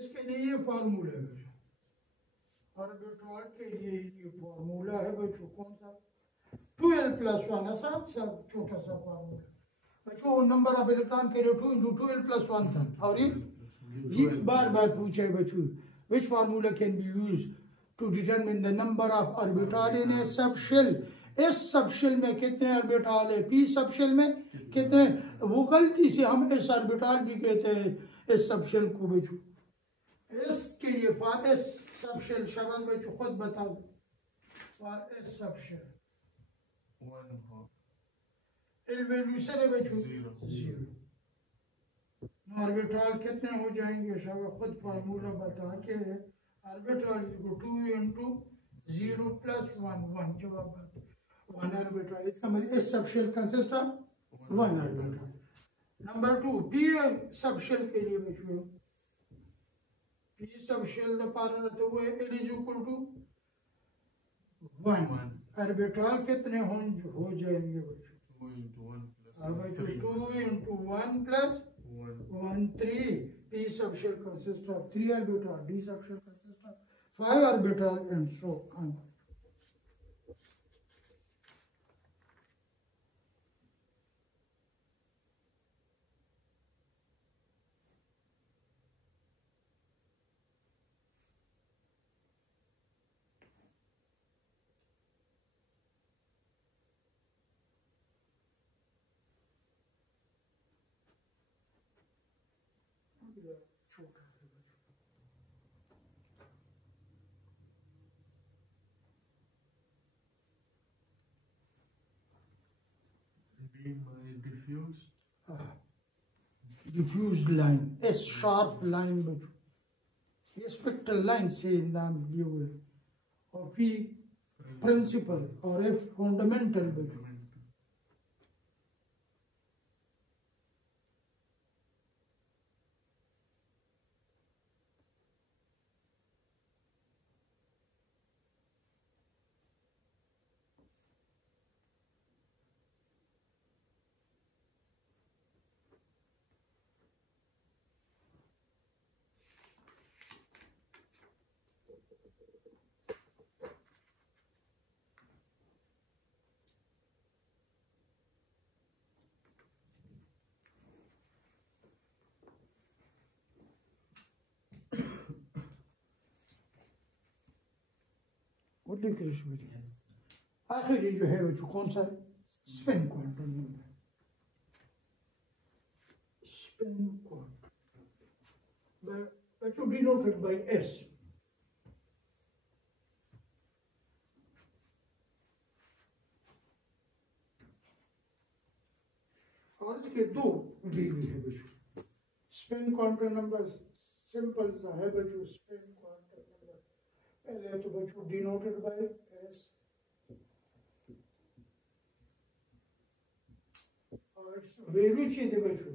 इसके लिए ये फार्मूला है ऑर्बिटल के लिए ये फार्मूला है बच्चों कौन सा 12 + 1 आसान सा छोटा सा फार्मूला बच्चों नंबर ऑफ इलेक्ट्रॉन के लिए 2 × 12 + 1 था और ये बार बार पूछा है बच्चों which formula can be used to determine the number of orbital in a subshell इस सबशेल में कितने ऑर्बिटल है p सबशेल में कितने वो गलती से हम इस ऑर्बिटल भी कहते हैं इस सबशेल को बच्चों इसके लिए फॉर एस सबशेल शब्द बच्चों खुद बता दो फॉर एस सबशेल 1 हो एल वैल्यू से है बच्चों 0 ऑर्बिटल कितने हो जाएंगे शब्द खुद फार्मूला बता के ऑर्बिटल को 2 × 0 + 1 1 जवाब 1 ऑर्बिटल इसका मतलब इस subshell consist of 1 orbital number 2 P subshell के लिए बच्चों P सबशेल द पारा तो वो L is equal to 1 orbital कितने हो जाएंगे बच्चों 2 × 1 + 1 3 P subshell consist of 3 orbital D subshell consist of 5 orbital and so on छोटा D diffuse diffuse line, s sharp line बचो, ये स्पेक्ट्रल लाइन से नाम लिए हुए, और पी प्रिंसिपल और एफ फंडामेंटल बचो। वो लिख रहे हैं बच्चे। आखिरी जो है बच्चों कौन सा है? Spin quantum number, spin quantum बच्चों डिनोटेड बाय एस। और इसके दो डिग्री है बच्चों। स्पिन क्वांटम नंबर सिंपल सा है बच्चों, स्पिन क्वांटम नंबर पहले तो बच्चों डिनोटेड बाय एस, और वैल्यू चाहिए बच्चों,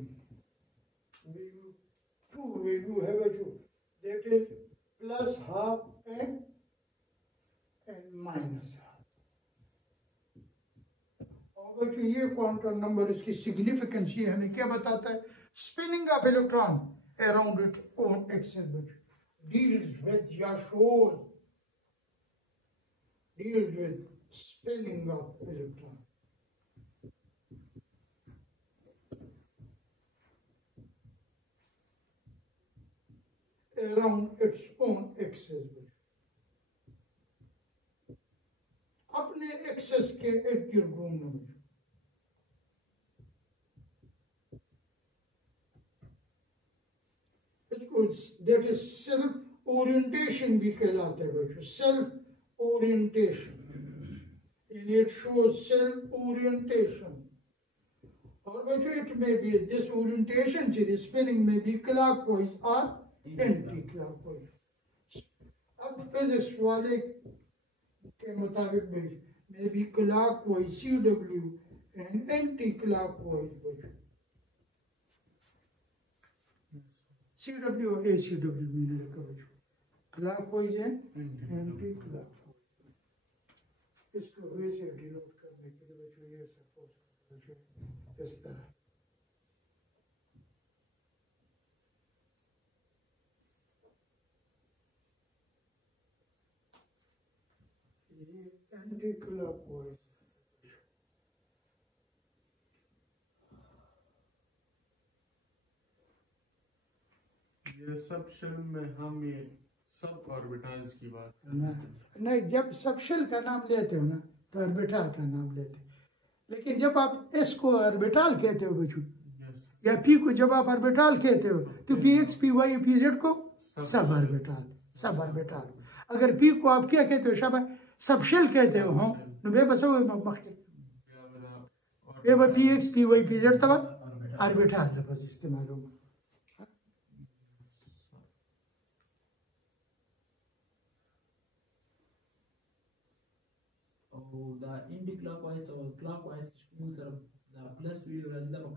वैल्यू टू वैल्यू है बच्चों, that is plus half and minus half. और बच्चों ये क्वांटम नंबर, इसकी सिग्निफिकेंस ये हमें क्या बताता है? Spinning of electron around its own axis बच्चों, deals with या shows deals with spinning of electron around its own axis, अपने एक्सेस के इर्द गिर्द घूमना। इसको दैट इज सेल्फ ओरिएंटेशन भी कहलाता है बच्चों, self orientation, and it shows self orientation. और बच्चों इट में भी दिस ओरिएंटेशन चाहिए, स्पिनिंग में भी क्लॉकवाइज और एंटी क्लॉकवाइज। अब फिजिक्स वाले के मुताबिक में भी clockwise CW and anti clockwise बच्चों, CW और ACW मैंने रखा बच्चों, क्लॉकवाइज है एंटी क्लॉकवाइज। इसको वैसे डिनोट करने के लिए बच्चों ये सपोज बच्चों इस तरह, ये एंटी क्लॉकवाइज। ये सब शेल में हम ये सब ऑर्बिटल्स की बात नहीं, जब सब शेल का नाम लेते हो ना तो ऑर्बिटल का नाम लेते हो, लेकिन जब आप एस को ऑर्बिटल कहते हो बच्चों, या पी को जब आप ऑर्बिटल कहते हो तो PX PY PZ को सब ऑर्बिटल, सब ऑर्बिटल। अगर पी को आप क्या कहते हो? सब शेल कहते हो। हाँ बे बस वो मखके बे PX PY PZ तब ऑर्बिटल बस इस्तेमाल हो। the anti-clockwise or clockwise moves are the plus video as the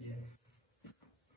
Yes.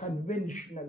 conventional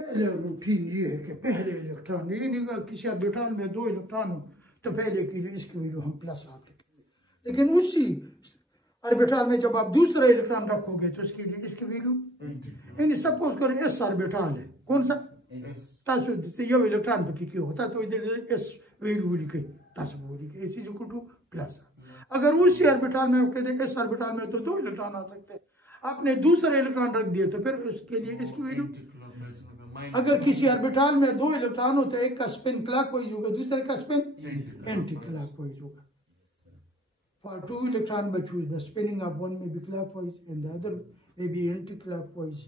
पहले रूटीन ये है कि पहले इलेक्ट्रॉन, ये नहीं कि किसी ऑर्बिटल में 2 इलेक्ट्रॉन हो तो पहले के लिए इसकी वैल्यू हम प्लस आप लिखेंगे, लेकिन उसी ऑर्बिटल में जब आप दूसरा इलेक्ट्रॉन रखोगे तो उसके लिए इसकी वैल्यू, यानी सपोज करो एस ऑर्बिटल है, कौन सा तासु ये इलेक्ट्रॉन पे क्यों होता तो इधर एस वैल्यू लिखे तासु वो लिखे इज इक्वल टू प्लस। अगर उसी ऑर्बिटल में कहते एस ऑर्बिटल में तो 2 इलेक्ट्रॉन आ सकते हैं, आपने दूसरा इलेक्ट्रॉन रख दिया तो फिर उसके लिए इसकी वैल्यू, अगर किसी ऑर्बिटल में 2 इलेक्ट्रॉन होते हैं, एक का स्पिन क्लॉकवाइज होगा दूसरे का स्पिन एंटी क्लॉकवाइज होगा। For 2 electron but the spinning of one may be clockwise and the other may be anti-clockwise.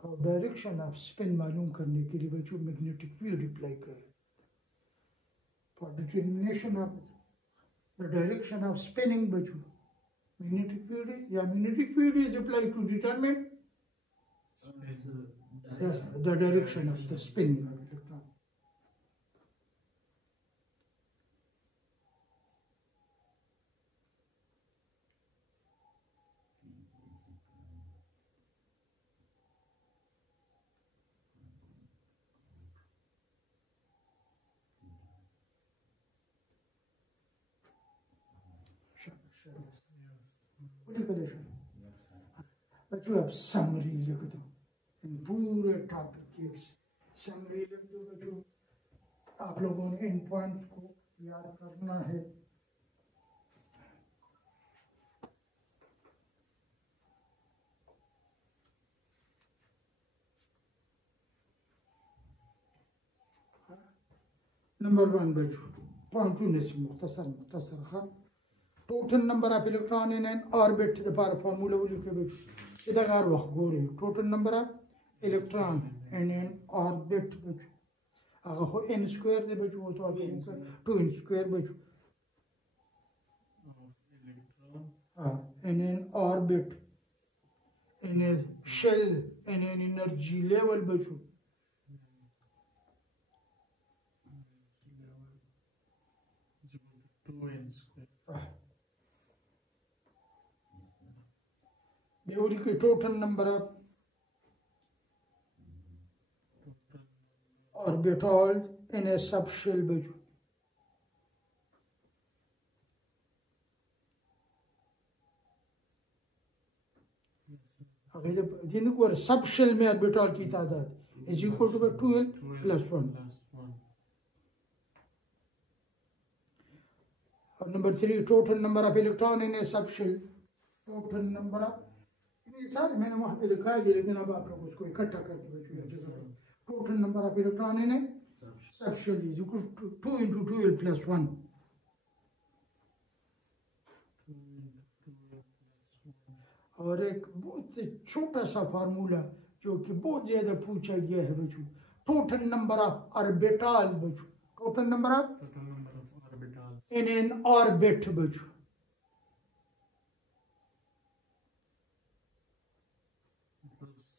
और डायरेक्शन ऑफ स्पिन मालूम करने के लिए बच्चों मैग्नेटिक फील्ड अप्लाई करें। For determination of the direction of spinning बच्चों magnetic field या magnetic field is apply to determine the direction of the spinning of electron. बच्चों आप समरी लिख दो, इन पूरे टॉपिक की समरी लिख दो बच्चों। आप लोगों ने इन पॉइंट्स को याद करना है। नंबर 1 बच्चों पॉइंट 2 से मुख्तसर खा total number of electron in an orbit the power formula will you ida gar wax gore total number of electron in an orbit bach aga ho n square de bach wo to 2n square bach in an orbit in a shell in an energy level bach the total number of orbitals in a subshell baju दिन को subshell में orbital की तादाद is equal to 2l + 1। और number 3 total number of electron in A subshell, total number of ये सारे मैंने वहाँ पे लिखा है लेकिन अब आप लोग उसको इकट्ठा करके बच्चों total number of electron in subshell is equal to 2 × 2l + 1। और एक बहुत छोटा सा फार्मूला जो कि बहुत ज्यादा पूछा गया है बच्चों, टोटल नंबर ऑफ ऑर्बिटल बच्चों, total number of in n orbit बच्चों।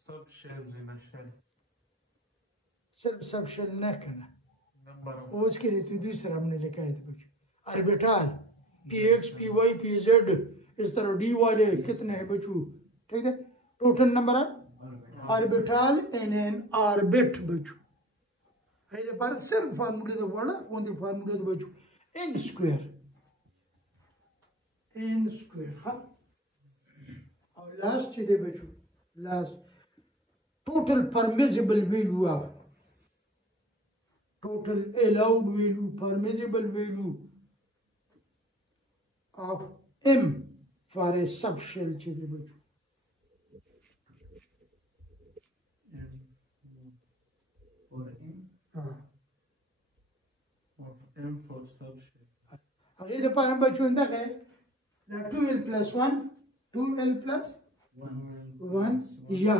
Subshells in a shell. सिर्फ सबशेल न करना, उसके लिए तो दूसरा हमने लिखा है बच्चों ऑर्बिटल px py pz इस तरह डी वाले कितने हैं बच्चों, ठीक है। Total number of orbital in n orbit बच्चों है पर सिर्फ फार्मूले द वर्ड ऑन द फार्मूले द बच्चों n स्क्वायर हाँ। और लास्ट दे बच्चों last total permissible value of total allowed value permissible value of m for a subshell chede bachcho of m for subshell agar de par bachcho inda hai 2l + 1 2l + 1 या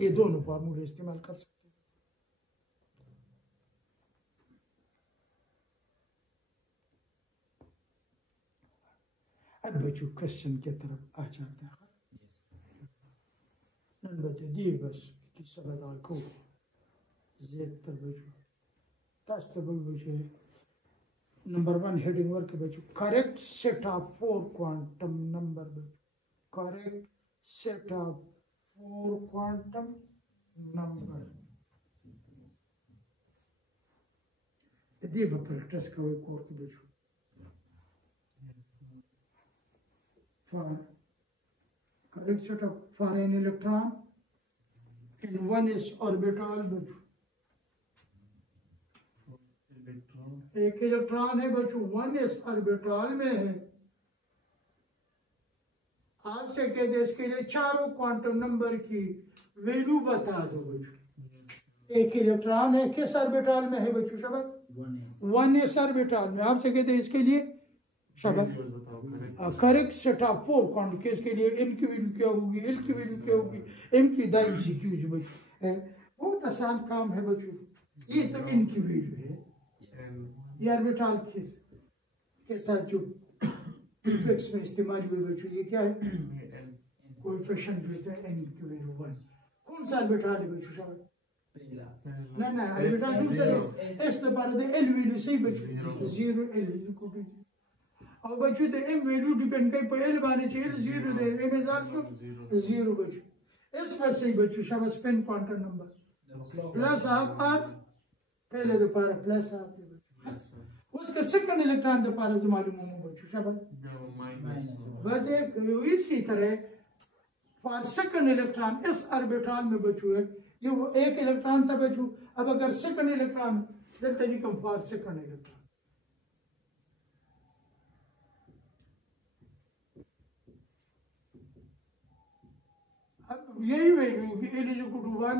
ये दोनों फार्मूले इस्तेमाल कर सकते हैं। अब बच्चों क्वेश्चन की तरफ आ जाते हैं नंबर दे बस कि सबद को जेड तर बच्चों ताश तर बच्चों नंबर 1 हेडिंग वर्क बच्चों correct set of 4 quantum number बच्चों correct set of 4 quantum number दे प्रैक्टिस करो कोर्स बच्चों for correct set of for an electron in 1s orbital बच्चों एक इलेक्ट्रॉन है बच्चों 1s ऑर्बिटल में है आपसे कहते हैं इसके लिए चारों क्वांटम नंबर की वैल्यू बता दो बच्चों एक इलेक्ट्रॉन है किस ऑर्बिटल में है बच्चों शब्द 1s ऑर्बिटल में आपसे कहते हैं इसके लिए शब्द correct set of 4 quantum case के लिए n की वैल्यू क्या होगी l की वैल्यू क्या होगी m की दाई MCQs बच्चों बहुत आसान काम है बच्चों ये तो n की वैल्यू है ये ऑर्बिटल के साथ जो प्रीफिक्स में इस्तेमाल हुए बच्चों ये क्या है कोएफिशिएंट देते हैं n की वैल्यू 1 कौन सा ऑर्बिटल है बच्चों शाबाश पहला ना ऑर्बिटल दूसरा s तो बार दे l वैल्यू सही बच्चों 0 l और बच्चों दे m वैल्यू डिपेंड कर पे l बाने चाहिए 0 दे m इज आल्सो 0 बच्चों इस वजह से बच्चों शाबाश पेन क्वांटम नंबर प्लस आप r पहले तो पारा प्लस आप उसका सेकंड इलेक्ट्रॉन दे पारा जो मालूम हो बच्चों शाबाश बस एक इसी तरह फॉर सेकंड इलेक्ट्रॉन इस ऑर्बिटल में बच्चों है ये वो एक इलेक्ट्रॉन था बच्चों अब अगर सेकंड इलेक्ट्रॉन देन तरीका फॉर सेकंड इलेक्ट्रॉन यही वैल्यू कि n is equal to 1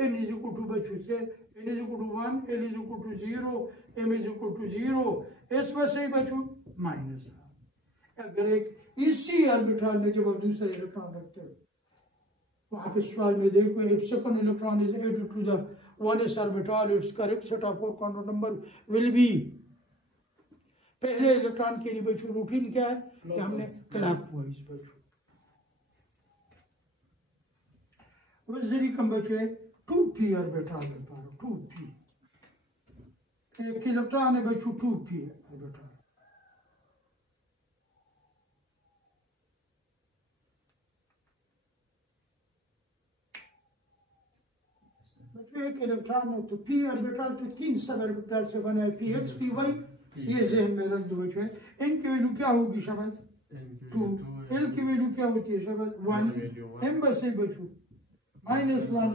n is equal to बच्चों से n is equal to 1 l is equal to 0 m is equal to 0 इस वजह से बच्चों माइनस अगर एक इसी ऑर्बिटल में जब आप दूसरा इलेक्ट्रॉन रखते हो वहाँ पे सवाल में देखो if second electron is added to the 1s orbital its correct set of 4 quantum number will be पहले इलेक्ट्रॉन के लिए बच्चों रूटीन क्या है कि हमने क्लॉकवाइज बच्चों वजरी कम बचे 2p ऑर्बिटल में पारो 2p एक इलेक्ट्रॉन है बच्चों 2p ऑर्बिटल बच्चों एक इलेक्ट्रॉन है तो p ऑर्बिटल तो 3 सब ऑर्बिटल से बना है px py ये ज़हन में रख दो बच्चों n की वैल्यू क्या होगी शाबाश 2 l की वैल्यू क्या होती है शाबाश 1 m बस है बच्चों -1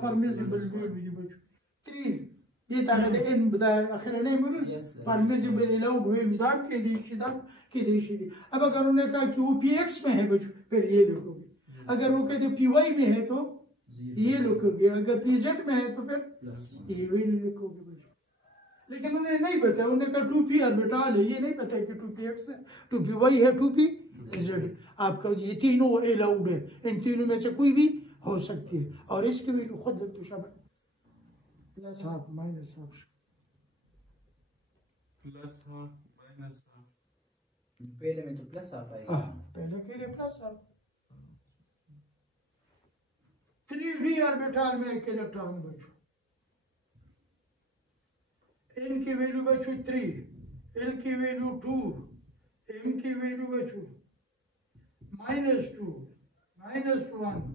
permissible value बच्चों 3 ये ताकत n बता आखिर नहीं मिलू permissible allowed हुए मिदाक के देश अब अगर उन्होंने कहा कि वो px में है बच्चों फिर ये लिखोगे अगर वो कहते py में है तो ये लिखोगे अगर pz में है तो फिर ये वैल्यू लिखोगे बच्चों लेकिन उन्होंने नहीं बताया उन्होंने कहा 2p ऑर्बिटल है ये नहीं बताया कि 2px है 2py है 2pz आपका ये तीनों अलाउड है इन तीनों में से कोई भी हो सकती है और इसकी वैल्यू खुद लिख दो शाबाश प्लस हाफ माइनस हाफ पहले में तो प्लस हाफ आएगा पहले के लिए प्लस हाफ 3d ऑर्बिटल में एक इलेक्ट्रॉन बच्चों n की वैल्यू बच्चों 3 l की वैल्यू 2 m की वैल्यू बच्चों -2 -1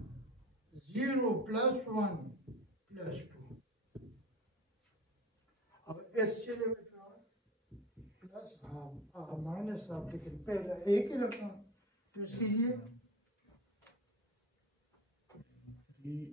0 +1 +2 अब s चले बच्चों प्लस हाफ माइनस हाफ लेकिन पहला एक इलेक्ट्रॉन तो इसके लिए die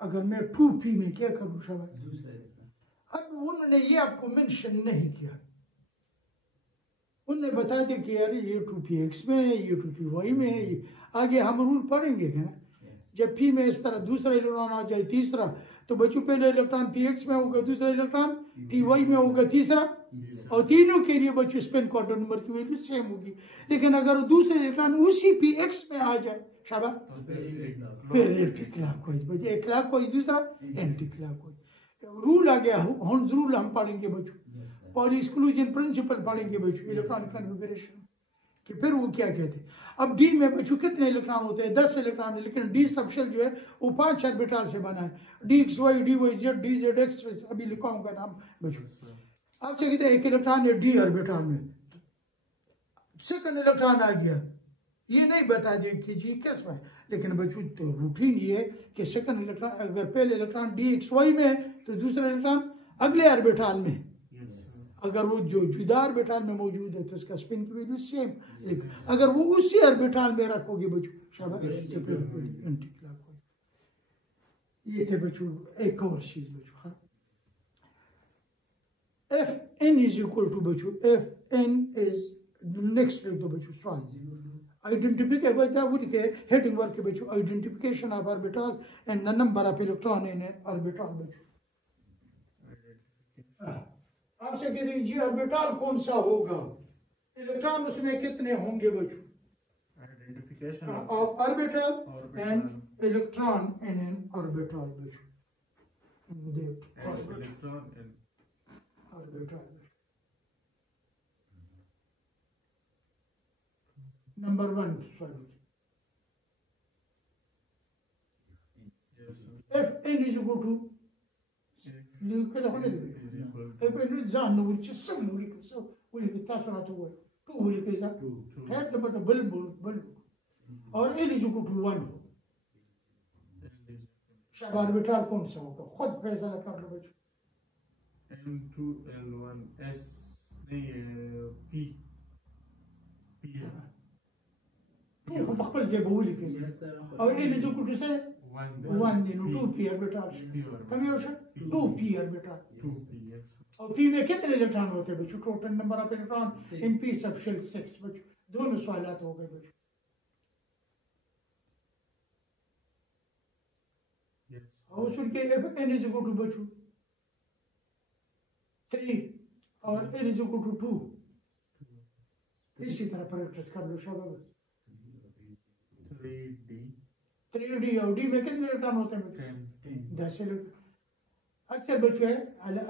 अगर मैं 2p में क्या करूँ शाबाश दूसरा अब उन्होंने ये आपको मेंशन नहीं किया उनने बता दिया कि यार ये 2px में है, ये 2py में है, ये आगे हम रूल पढ़ेंगे है ना। जब p में इस तरह दूसरा इलेक्ट्रॉन आ जाए तीसरा, तो बच्चों पहले इलेक्ट्रॉन px में होगा, दूसरा इलेक्ट्रॉन py में होगा, तीसरा, और तीनों के लिए बच्चों स्पिन क्वार्टर नंबर की वैल्यू सेम होगी। लेकिन अगर दूसरे इलेक्ट्रॉन उसी px में आ जाए शाबाश, फिर एंटी क्लॉकवाइज बच्चे, एक क्लॉकवाइज दूसरा एंटी क्लॉकवाइज रूल आ गया। रूल हम पढ़ेंगे बच्चों, पॉली एक्सक्लूजन प्रिंसिपल पढ़ेंगे बच्चों, इलेक्ट्रॉनिक कन्फिगरेशन कि फिर वो क्या कहते हैं। अब डी में बच्चों कितने इलेक्ट्रॉन होते हैं? 10 इलेक्ट्रॉन है, लेकिन डी सबशेल जो है वो 5 ऑर्बिटल से बना है, d x y, d y z, d z x, अभी लिखाऊंगा नाम बच्चों। आपसे कहते हैं एक इलेक्ट्रॉन है डी ऑर्बिटल में, सेकंड इलेक्ट्रॉन आ गया, ये नहीं बता दें कि जी किस में, लेकिन बच्चों तो रूटीन ये है कि सेकंड इलेक्ट्रॉन, अगर पहले इलेक्ट्रॉन डी एक्स वाई में है तो दूसरा इलेक्ट्रॉन अगले ऑर्बिटल में, अगर वो जो जुदा ऑर्बिटल में मौजूद है तो उसका स्पिन की वैल्यू सेम, लेकिन अगर वो उसी ऑर्बिटल में रखोगे बच्चों शाबाश, तो फिर एंटी क्लॉकवाइज। ये थे बच्चों एक और चीज बच्चों। हाँ, f N is equal to बच्चों, एफ एन इज नेक्स्ट लिख दो बच्चों सवाल, आइडेंटिफिकेशन बच्चा वो लिखे हेडिंग वर्क के बच्चों, identification of orbital and the number of electron in orbital बच्चों। आपसे कहते हैं जी ऑर्बिटल कौन सा होगा, इलेक्ट्रॉन उसमें कितने होंगे बच्चों? Identification of orbital and electron in an orbital बच्चों, electron and orbital. Number 1 sorry, F N is equal to लिखना होने दे, एफ एन जान नो which is some लिख सो वो लिख तासरा तो वो 2 लिख जा है तो मतलब बल और एन इज इक्वल टू 1। शायद ऑर्बिटल कौन सा होगा खुद फैसला कर लो बच्चों। M2L1 S नहीं P P है तो हम बखल जे बोली के और एन इज इक्वल टू से 1 दिन 2p ऑर्बिटल कम है उसे 2p ऑर्बिटल 2P yes और p में कितने इलेक्ट्रॉन होते हैं बच्चों? Total number of electron in p subshell 6 बच्चों। दोनों सवालात हो गए बच्चों। yes और उसके f N is equal to बच्चों 3 और n इज इक्वल टू 2। इसी तरह प्रैक्टिस कर लो शाबाश। 3d और d में कितने इलेक्ट्रॉन होते हैं बच्चों? 10 इलेक्ट्रॉन। अक्सर बच्चों है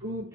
2p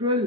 12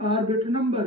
orbit number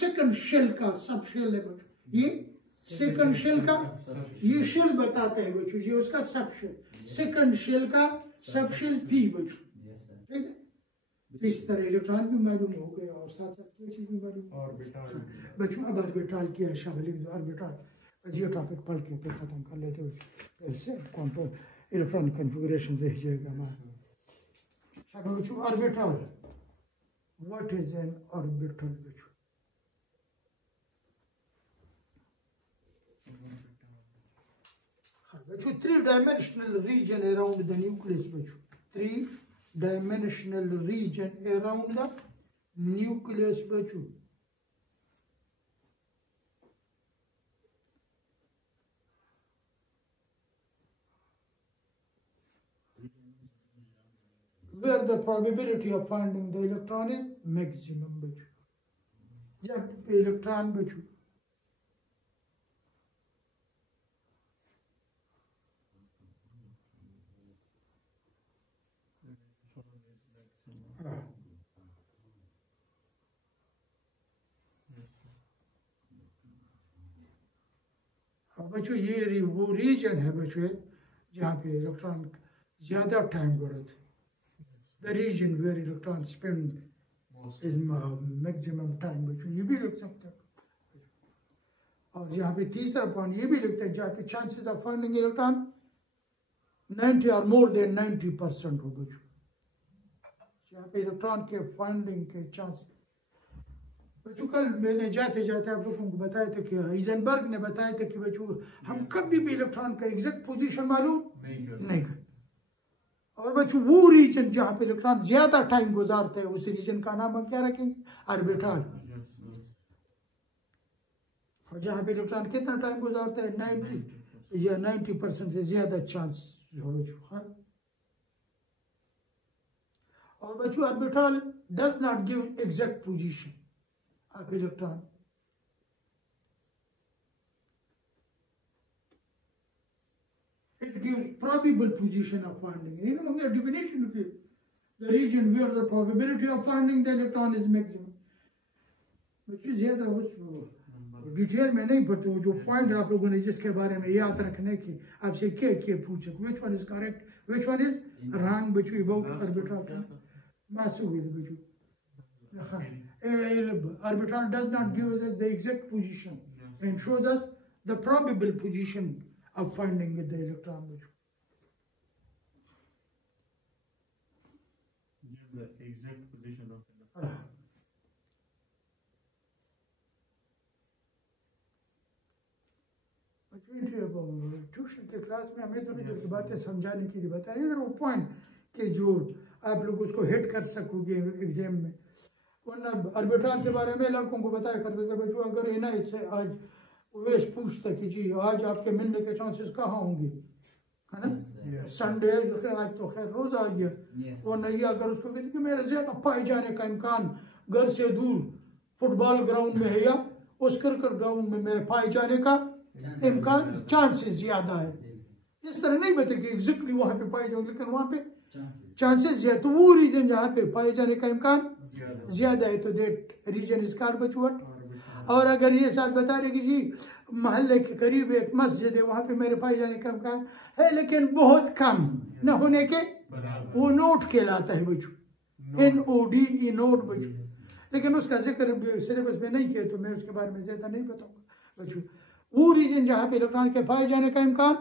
second shell का सब शेल है बच्चों। ये सेकंड शेल का ये शेल बताता है बच्चों, ये उसका सब शेल, सेकंड शेल का सब शेल p बच्चों। ठीक है, इस तरह इलेक्ट्रॉन भी मालूम हो गया और साथ साथ क्या चीज भी मालूम ऑर्बिटल बच्चों। अब ऑर्बिटल क्या है शामिल ऑर्बिटल ये टॉपिक पढ़ के फिर खत्म कर लेते हो, फिर से कंट्रोल इलेक्ट्रॉनिक कॉन्फ़िगरेशन रह जाएगा हमारा बच्चों। Orbital what is an orbital बच्चों? बच्चों 3-dimensional region around the nucleus बच्चों, 3-dimensional region around the nucleus बच्चों। where the probability of finding the electron is maximum बच्चों। जब इलेक्ट्रॉन बच्चों बच्चों ये वो रीजन है बच्चों जहाँ पे इलेक्ट्रॉन ज़्यादा टाइम गुजरते हैं, the region where electron spend is maximum time बच्चों, ये भी लिख सकते हैं। और यहाँ पे तीसरा पॉइंट ये भी लिखते हैं जहाँ पे चांसेस ऑफ फाइंडिंग इलेक्ट्रॉन 90 और मोर देन 90% हो बच्चों, यहाँ पे इलेक्ट्रॉन के फाइंडिंग के चांस बच्चों कल मैंने जाते जाते आप लोगों को बताया था कि हाइजेनबर्ग ने बताया था कि बच्चों हम कभी भी इलेक्ट्रॉन का एग्जैक्ट पोजीशन मालूम नहीं कर। और बच्चों वो रीजन जहाँ पे इलेक्ट्रॉन ज्यादा टाइम गुजारते हैं उस रीजन का नाम हम क्या रखेंगे? ऑर्बिटल। और जहाँ पे इलेक्ट्रॉन कितना टाइम गुजारते हैं 90 या 90% से ज्यादा चांस हो बच्चों। और बच्चों orbital does not give exact position of electron. It gives probable position of finding. You know the definition of it. The region where the probability of finding the electron is maximum. बच्चे ज्यादा उस detail में नहीं पढ़ते हो जो point आप लोगों ने जिसके बारे में याद रखने की आपसे क्या पूछे which one is correct, which one is wrong बच्चों about orbital मासूम है बच्चों। Orbital does not give us the exact position and shows us the probable position of finding the electron. The exact position of electron. Tuition के class में हमें थोड़ी देर की बातें समझाने के लिए बताया इधर वो पॉइंट कि जो आप लोग उसको हिट कर सकोगे एग्जाम में। वरना ऑर्बिटल के बारे में लड़कों को बताया करते थे बच्चों अगर एनआईएच से आज वेश पूछता कि जी आज आपके मिलने के चांसेस कहाँ होंगे, है ना? संडे आज तो खैर रोज आ गया। वो नहीं अगर उसको कहते कि मेरे ज्यादा पाए जाने का इम्कान घर से दूर फुटबॉल ग्राउंड में है या उस क्रिकेट ग्राउंड में मेरे पाए जाने का इम्कान चांसेस ज्यादा है, इस तरह नहीं बता कि एग्जैक्टली वहां पे पाए जाओगे लेकिन वहां पे चांसेस ज्यादा, तो वो रीजन जहाँ पे पाए जाने का इम्कान ज्यादा है तो दैट रीजन इज कॉल्ड बचवट। और अगर ये साथ बता रहे कि जी मोहल्ले के करीब एक मस्जिद है वहां पे मेरे पाए जाने का इम्कान है लेकिन बहुत कम न होने के, वो नोट कहलाता है बच्चों, NODE नोट बच्चों। लेकिन उसका जिक्र सिलेबस में नहीं किया तो मैं उसके बारे में ज्यादा नहीं बताऊंगा बच्चों। वो रीजन जहाँ पे इलेक्ट्रॉन के पाए जाने का इम्कान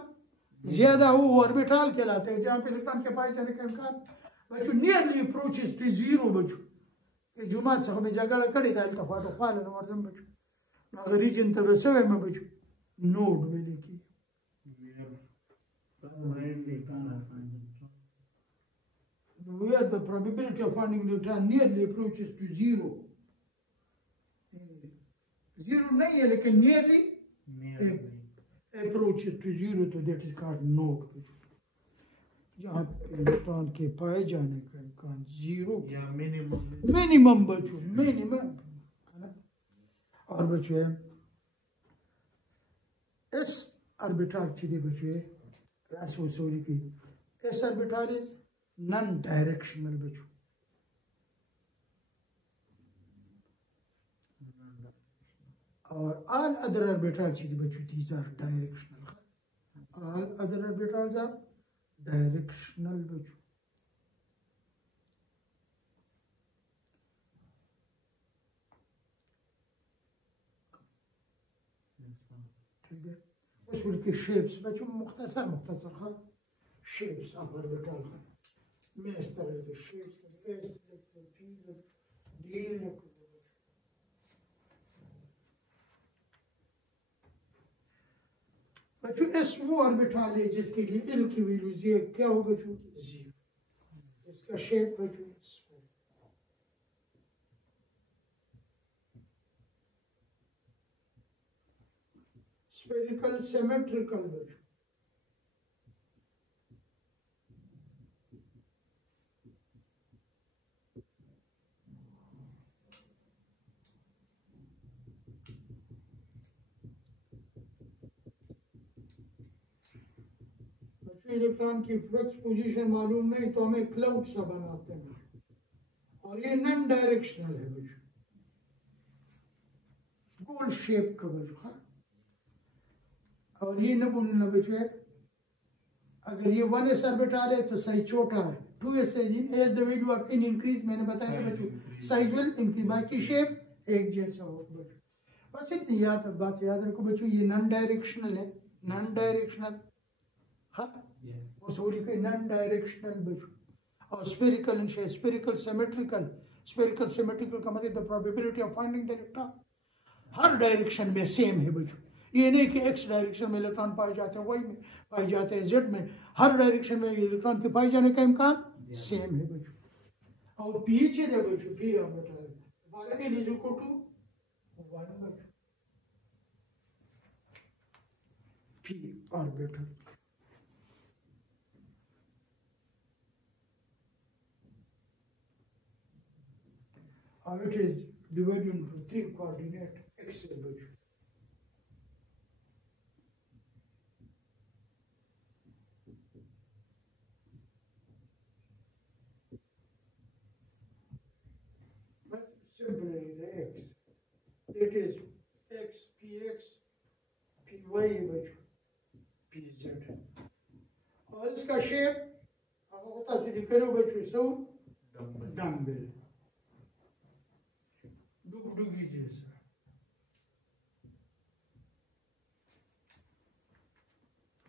ज्यादा वो ऑर्बिटल कहलाते हैं, जहाँ पे इलेक्ट्रॉन के पाए जाने का इम्कान बच्चों नियरली अप्रोचेस टू जीरो बच्चों। जुमात से हमें जगह कड़ी था इल्तफात फाल और जम बच्चों अगर रीजन तब सवे में बच्चों नोड में लिखी where the probability of finding electron nearly approaches to zero. Zero नहीं है लेकिन nearly approaches to zero तो that is called node. जहाँ इलेक्ट्रॉन के पाए जाने का इम्कान जीरो या मिनिमम बच्चों मिनिमम है ना। और बच्चों है एस ऑर्बिटल चीजें बच्चों है एसोसोरी की S orbital is non directional बच्चों। और all other orbitals चीजें बच्चों these are directional, all other orbitals are directional बच्चों। ठीक है उस के शेप्स बच्चों मुख्तसर हाँ शेप्स आप ऑर्बिटल में इस तरह के शेप्स बच्चों एस वो ऑर्बिटल है जिसके लिए एल की वैल्यू जीरो क्या हो बच्चों जीरो, इसका शेप बच्चों स्फेरिकल सिमेट्रिकल बच्चों। इलेक्ट्रॉन की फ्लक्स पोजीशन मालूम नहीं तो हमें क्लाउड सा बनाते हैं और ये नॉन डायरेक्शनल है बच्चों, गोल शेप का बच्चों। और ये न बोलना बच्चों है अगर ये 1s ऑर्बिटल है तो साइज छोटा है, 2s as the value of n increase मैंने बताया बच्चों साइज विल इंक्रीज, बाकी शेप एक जैसा हो बच्चों। बस इतनी बात याद रखो बच्चों ये नॉन डायरेक्शनल है, नॉन डायरेक्शनल हाँ और सोरी के नॉन डायरेक्शनल बच्चों। और स्फेरिकल सिमेट्रिकल स्फेरिकल सिमेट्रिकल का मतलब the probability of finding the electron her direction में सेम है बच्चों। ये नहीं कि एक्स डायरेक्शन में इलेक्ट्रॉन पाए जाते हैं, वाई में पाए जाते हैं, जेड में, हर डायरेक्शन में इलेक्ट्रॉन के पाए जाने का इम्कान सेम है बच्चों। और पीछे दे बच्चों पी ऑर्बिटल हमारा n इज इक्वल टू 1 बच्चों P orbital. It is divided into 3 coordinate x बच्चों। Simply the x, it is x px py बच्चों pz। और इसका शेप आपको पता चली करो बच्चों सो डम्बल डुगडुगी जैसा।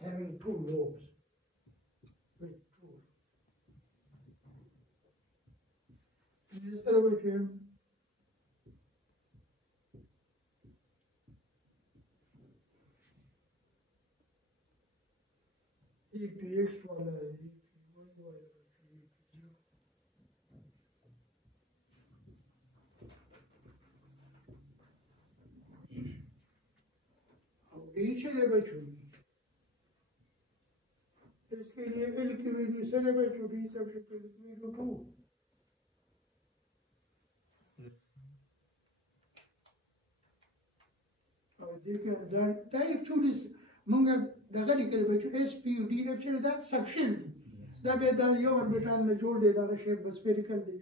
having 2 lobes with 2 इस तरह बच्चों ये px वाला है, ये py वाला है, ये pz। अब नीचे दे बच्चों इसके लिए l की वैल्यू से है बच्चों d सबसे पहले वैल्यू 2। और देखिए दा एक्चुअली मंगा दगड़ी करे बच्चों s p u d actually दा सक्शन दी दा बे दा यो ऑर्बिटल में जोड़ दे दा शेप स्फेरिकल दी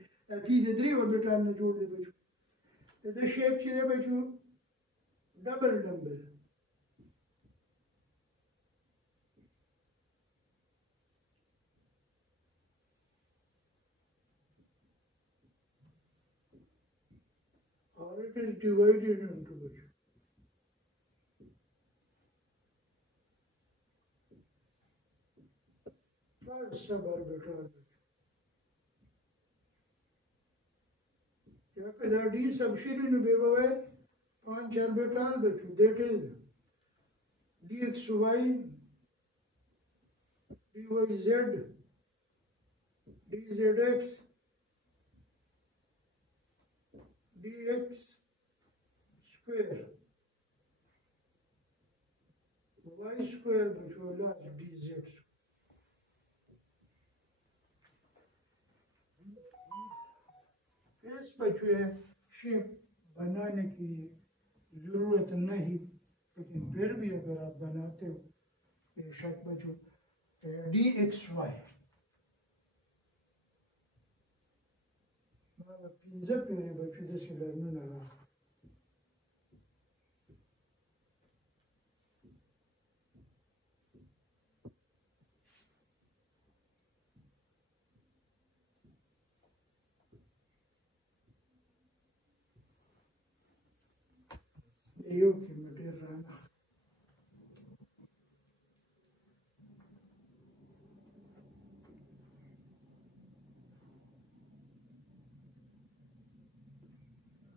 p दे 3 ऑर्बिटल में जोड़ दे बच्चों दा शेप चाहिए बच्चों डबल डम्बल। और it is divided into बच्चों सब ऑर्बिटल या कदा डी सबशिडी नु बेबवे 5 ऑर्बिटल बच्चों that is dxy dyz dzx dx square y square बच्चों लास्ट dz। इस बच्चों शेप बनाने की ज़रूरत नहीं, लेकिन फिर भी अगर आप बनाते हो बेशक बच्चों dxy पिज़्ज़ा पेरे बच्चों जैसे लड़ने लगा eu que me derrama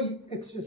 y axis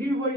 d y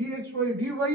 d x y d y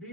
d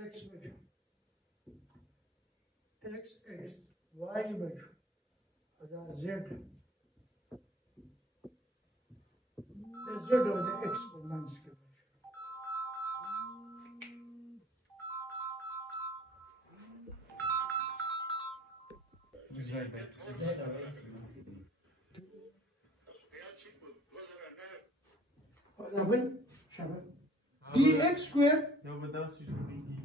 x बचो एक्स एक्स वाई बचो अदा जेड द जेड और द एक्स पर माइनस के बचो जेड और एक्स और डबल शाबाश d x square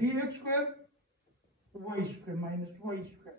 d x square y square minus y square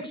x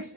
x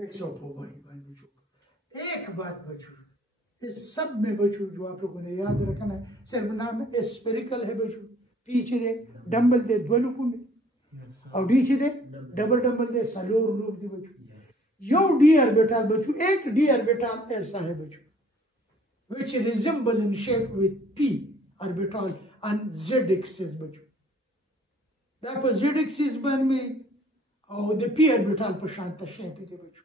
x और वाई बच्चों एक बात बच्चों इस सब में बच्चों जो आप लोगों ने याद रखना है सिर्फ नाम स्पेरिकल है बच्चों पीछे दे डंबल दे द्वलुकुन और नीचे दे डबल डंबल दे सलोर लूप दे बच्चों यो डी ऑर्बिटल बच्चों एक डी ऑर्बिटल ऐसा है बच्चों which resemble in shape with p orbital and z axis बच्चों दा पर z axis बन में और द p orbital पर शांत शेप दे बच्चों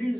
D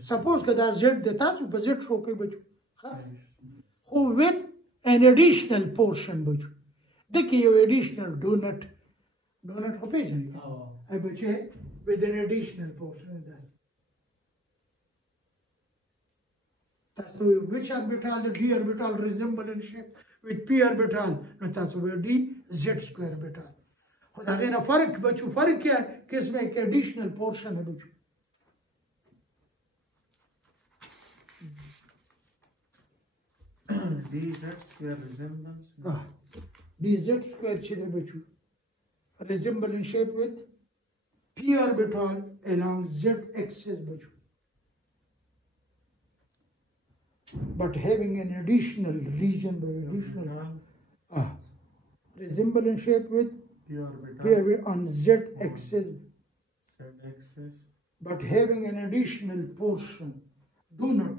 Suppose that Z the task with Z show के बच्चों, who with an additional portion बच्चों, देखिए ये additional donut हो पे जाने का, अब बच्चे with an additional portion that. That's the which orbital the d orbital resemble in shape with p orbital, not that's where d z square orbital. खुद आगे ना फर्क बच्चों फर्क क्या किसमें एक additional portion है बच्चों. dz square resemblance dz square chile bachoo resemble in shape with p orbital along z axis bachoo but having an additional region by additional resemble in shape with p orbital on z axis but having an additional portion do not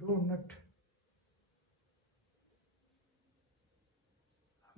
donut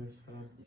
Yes, sir.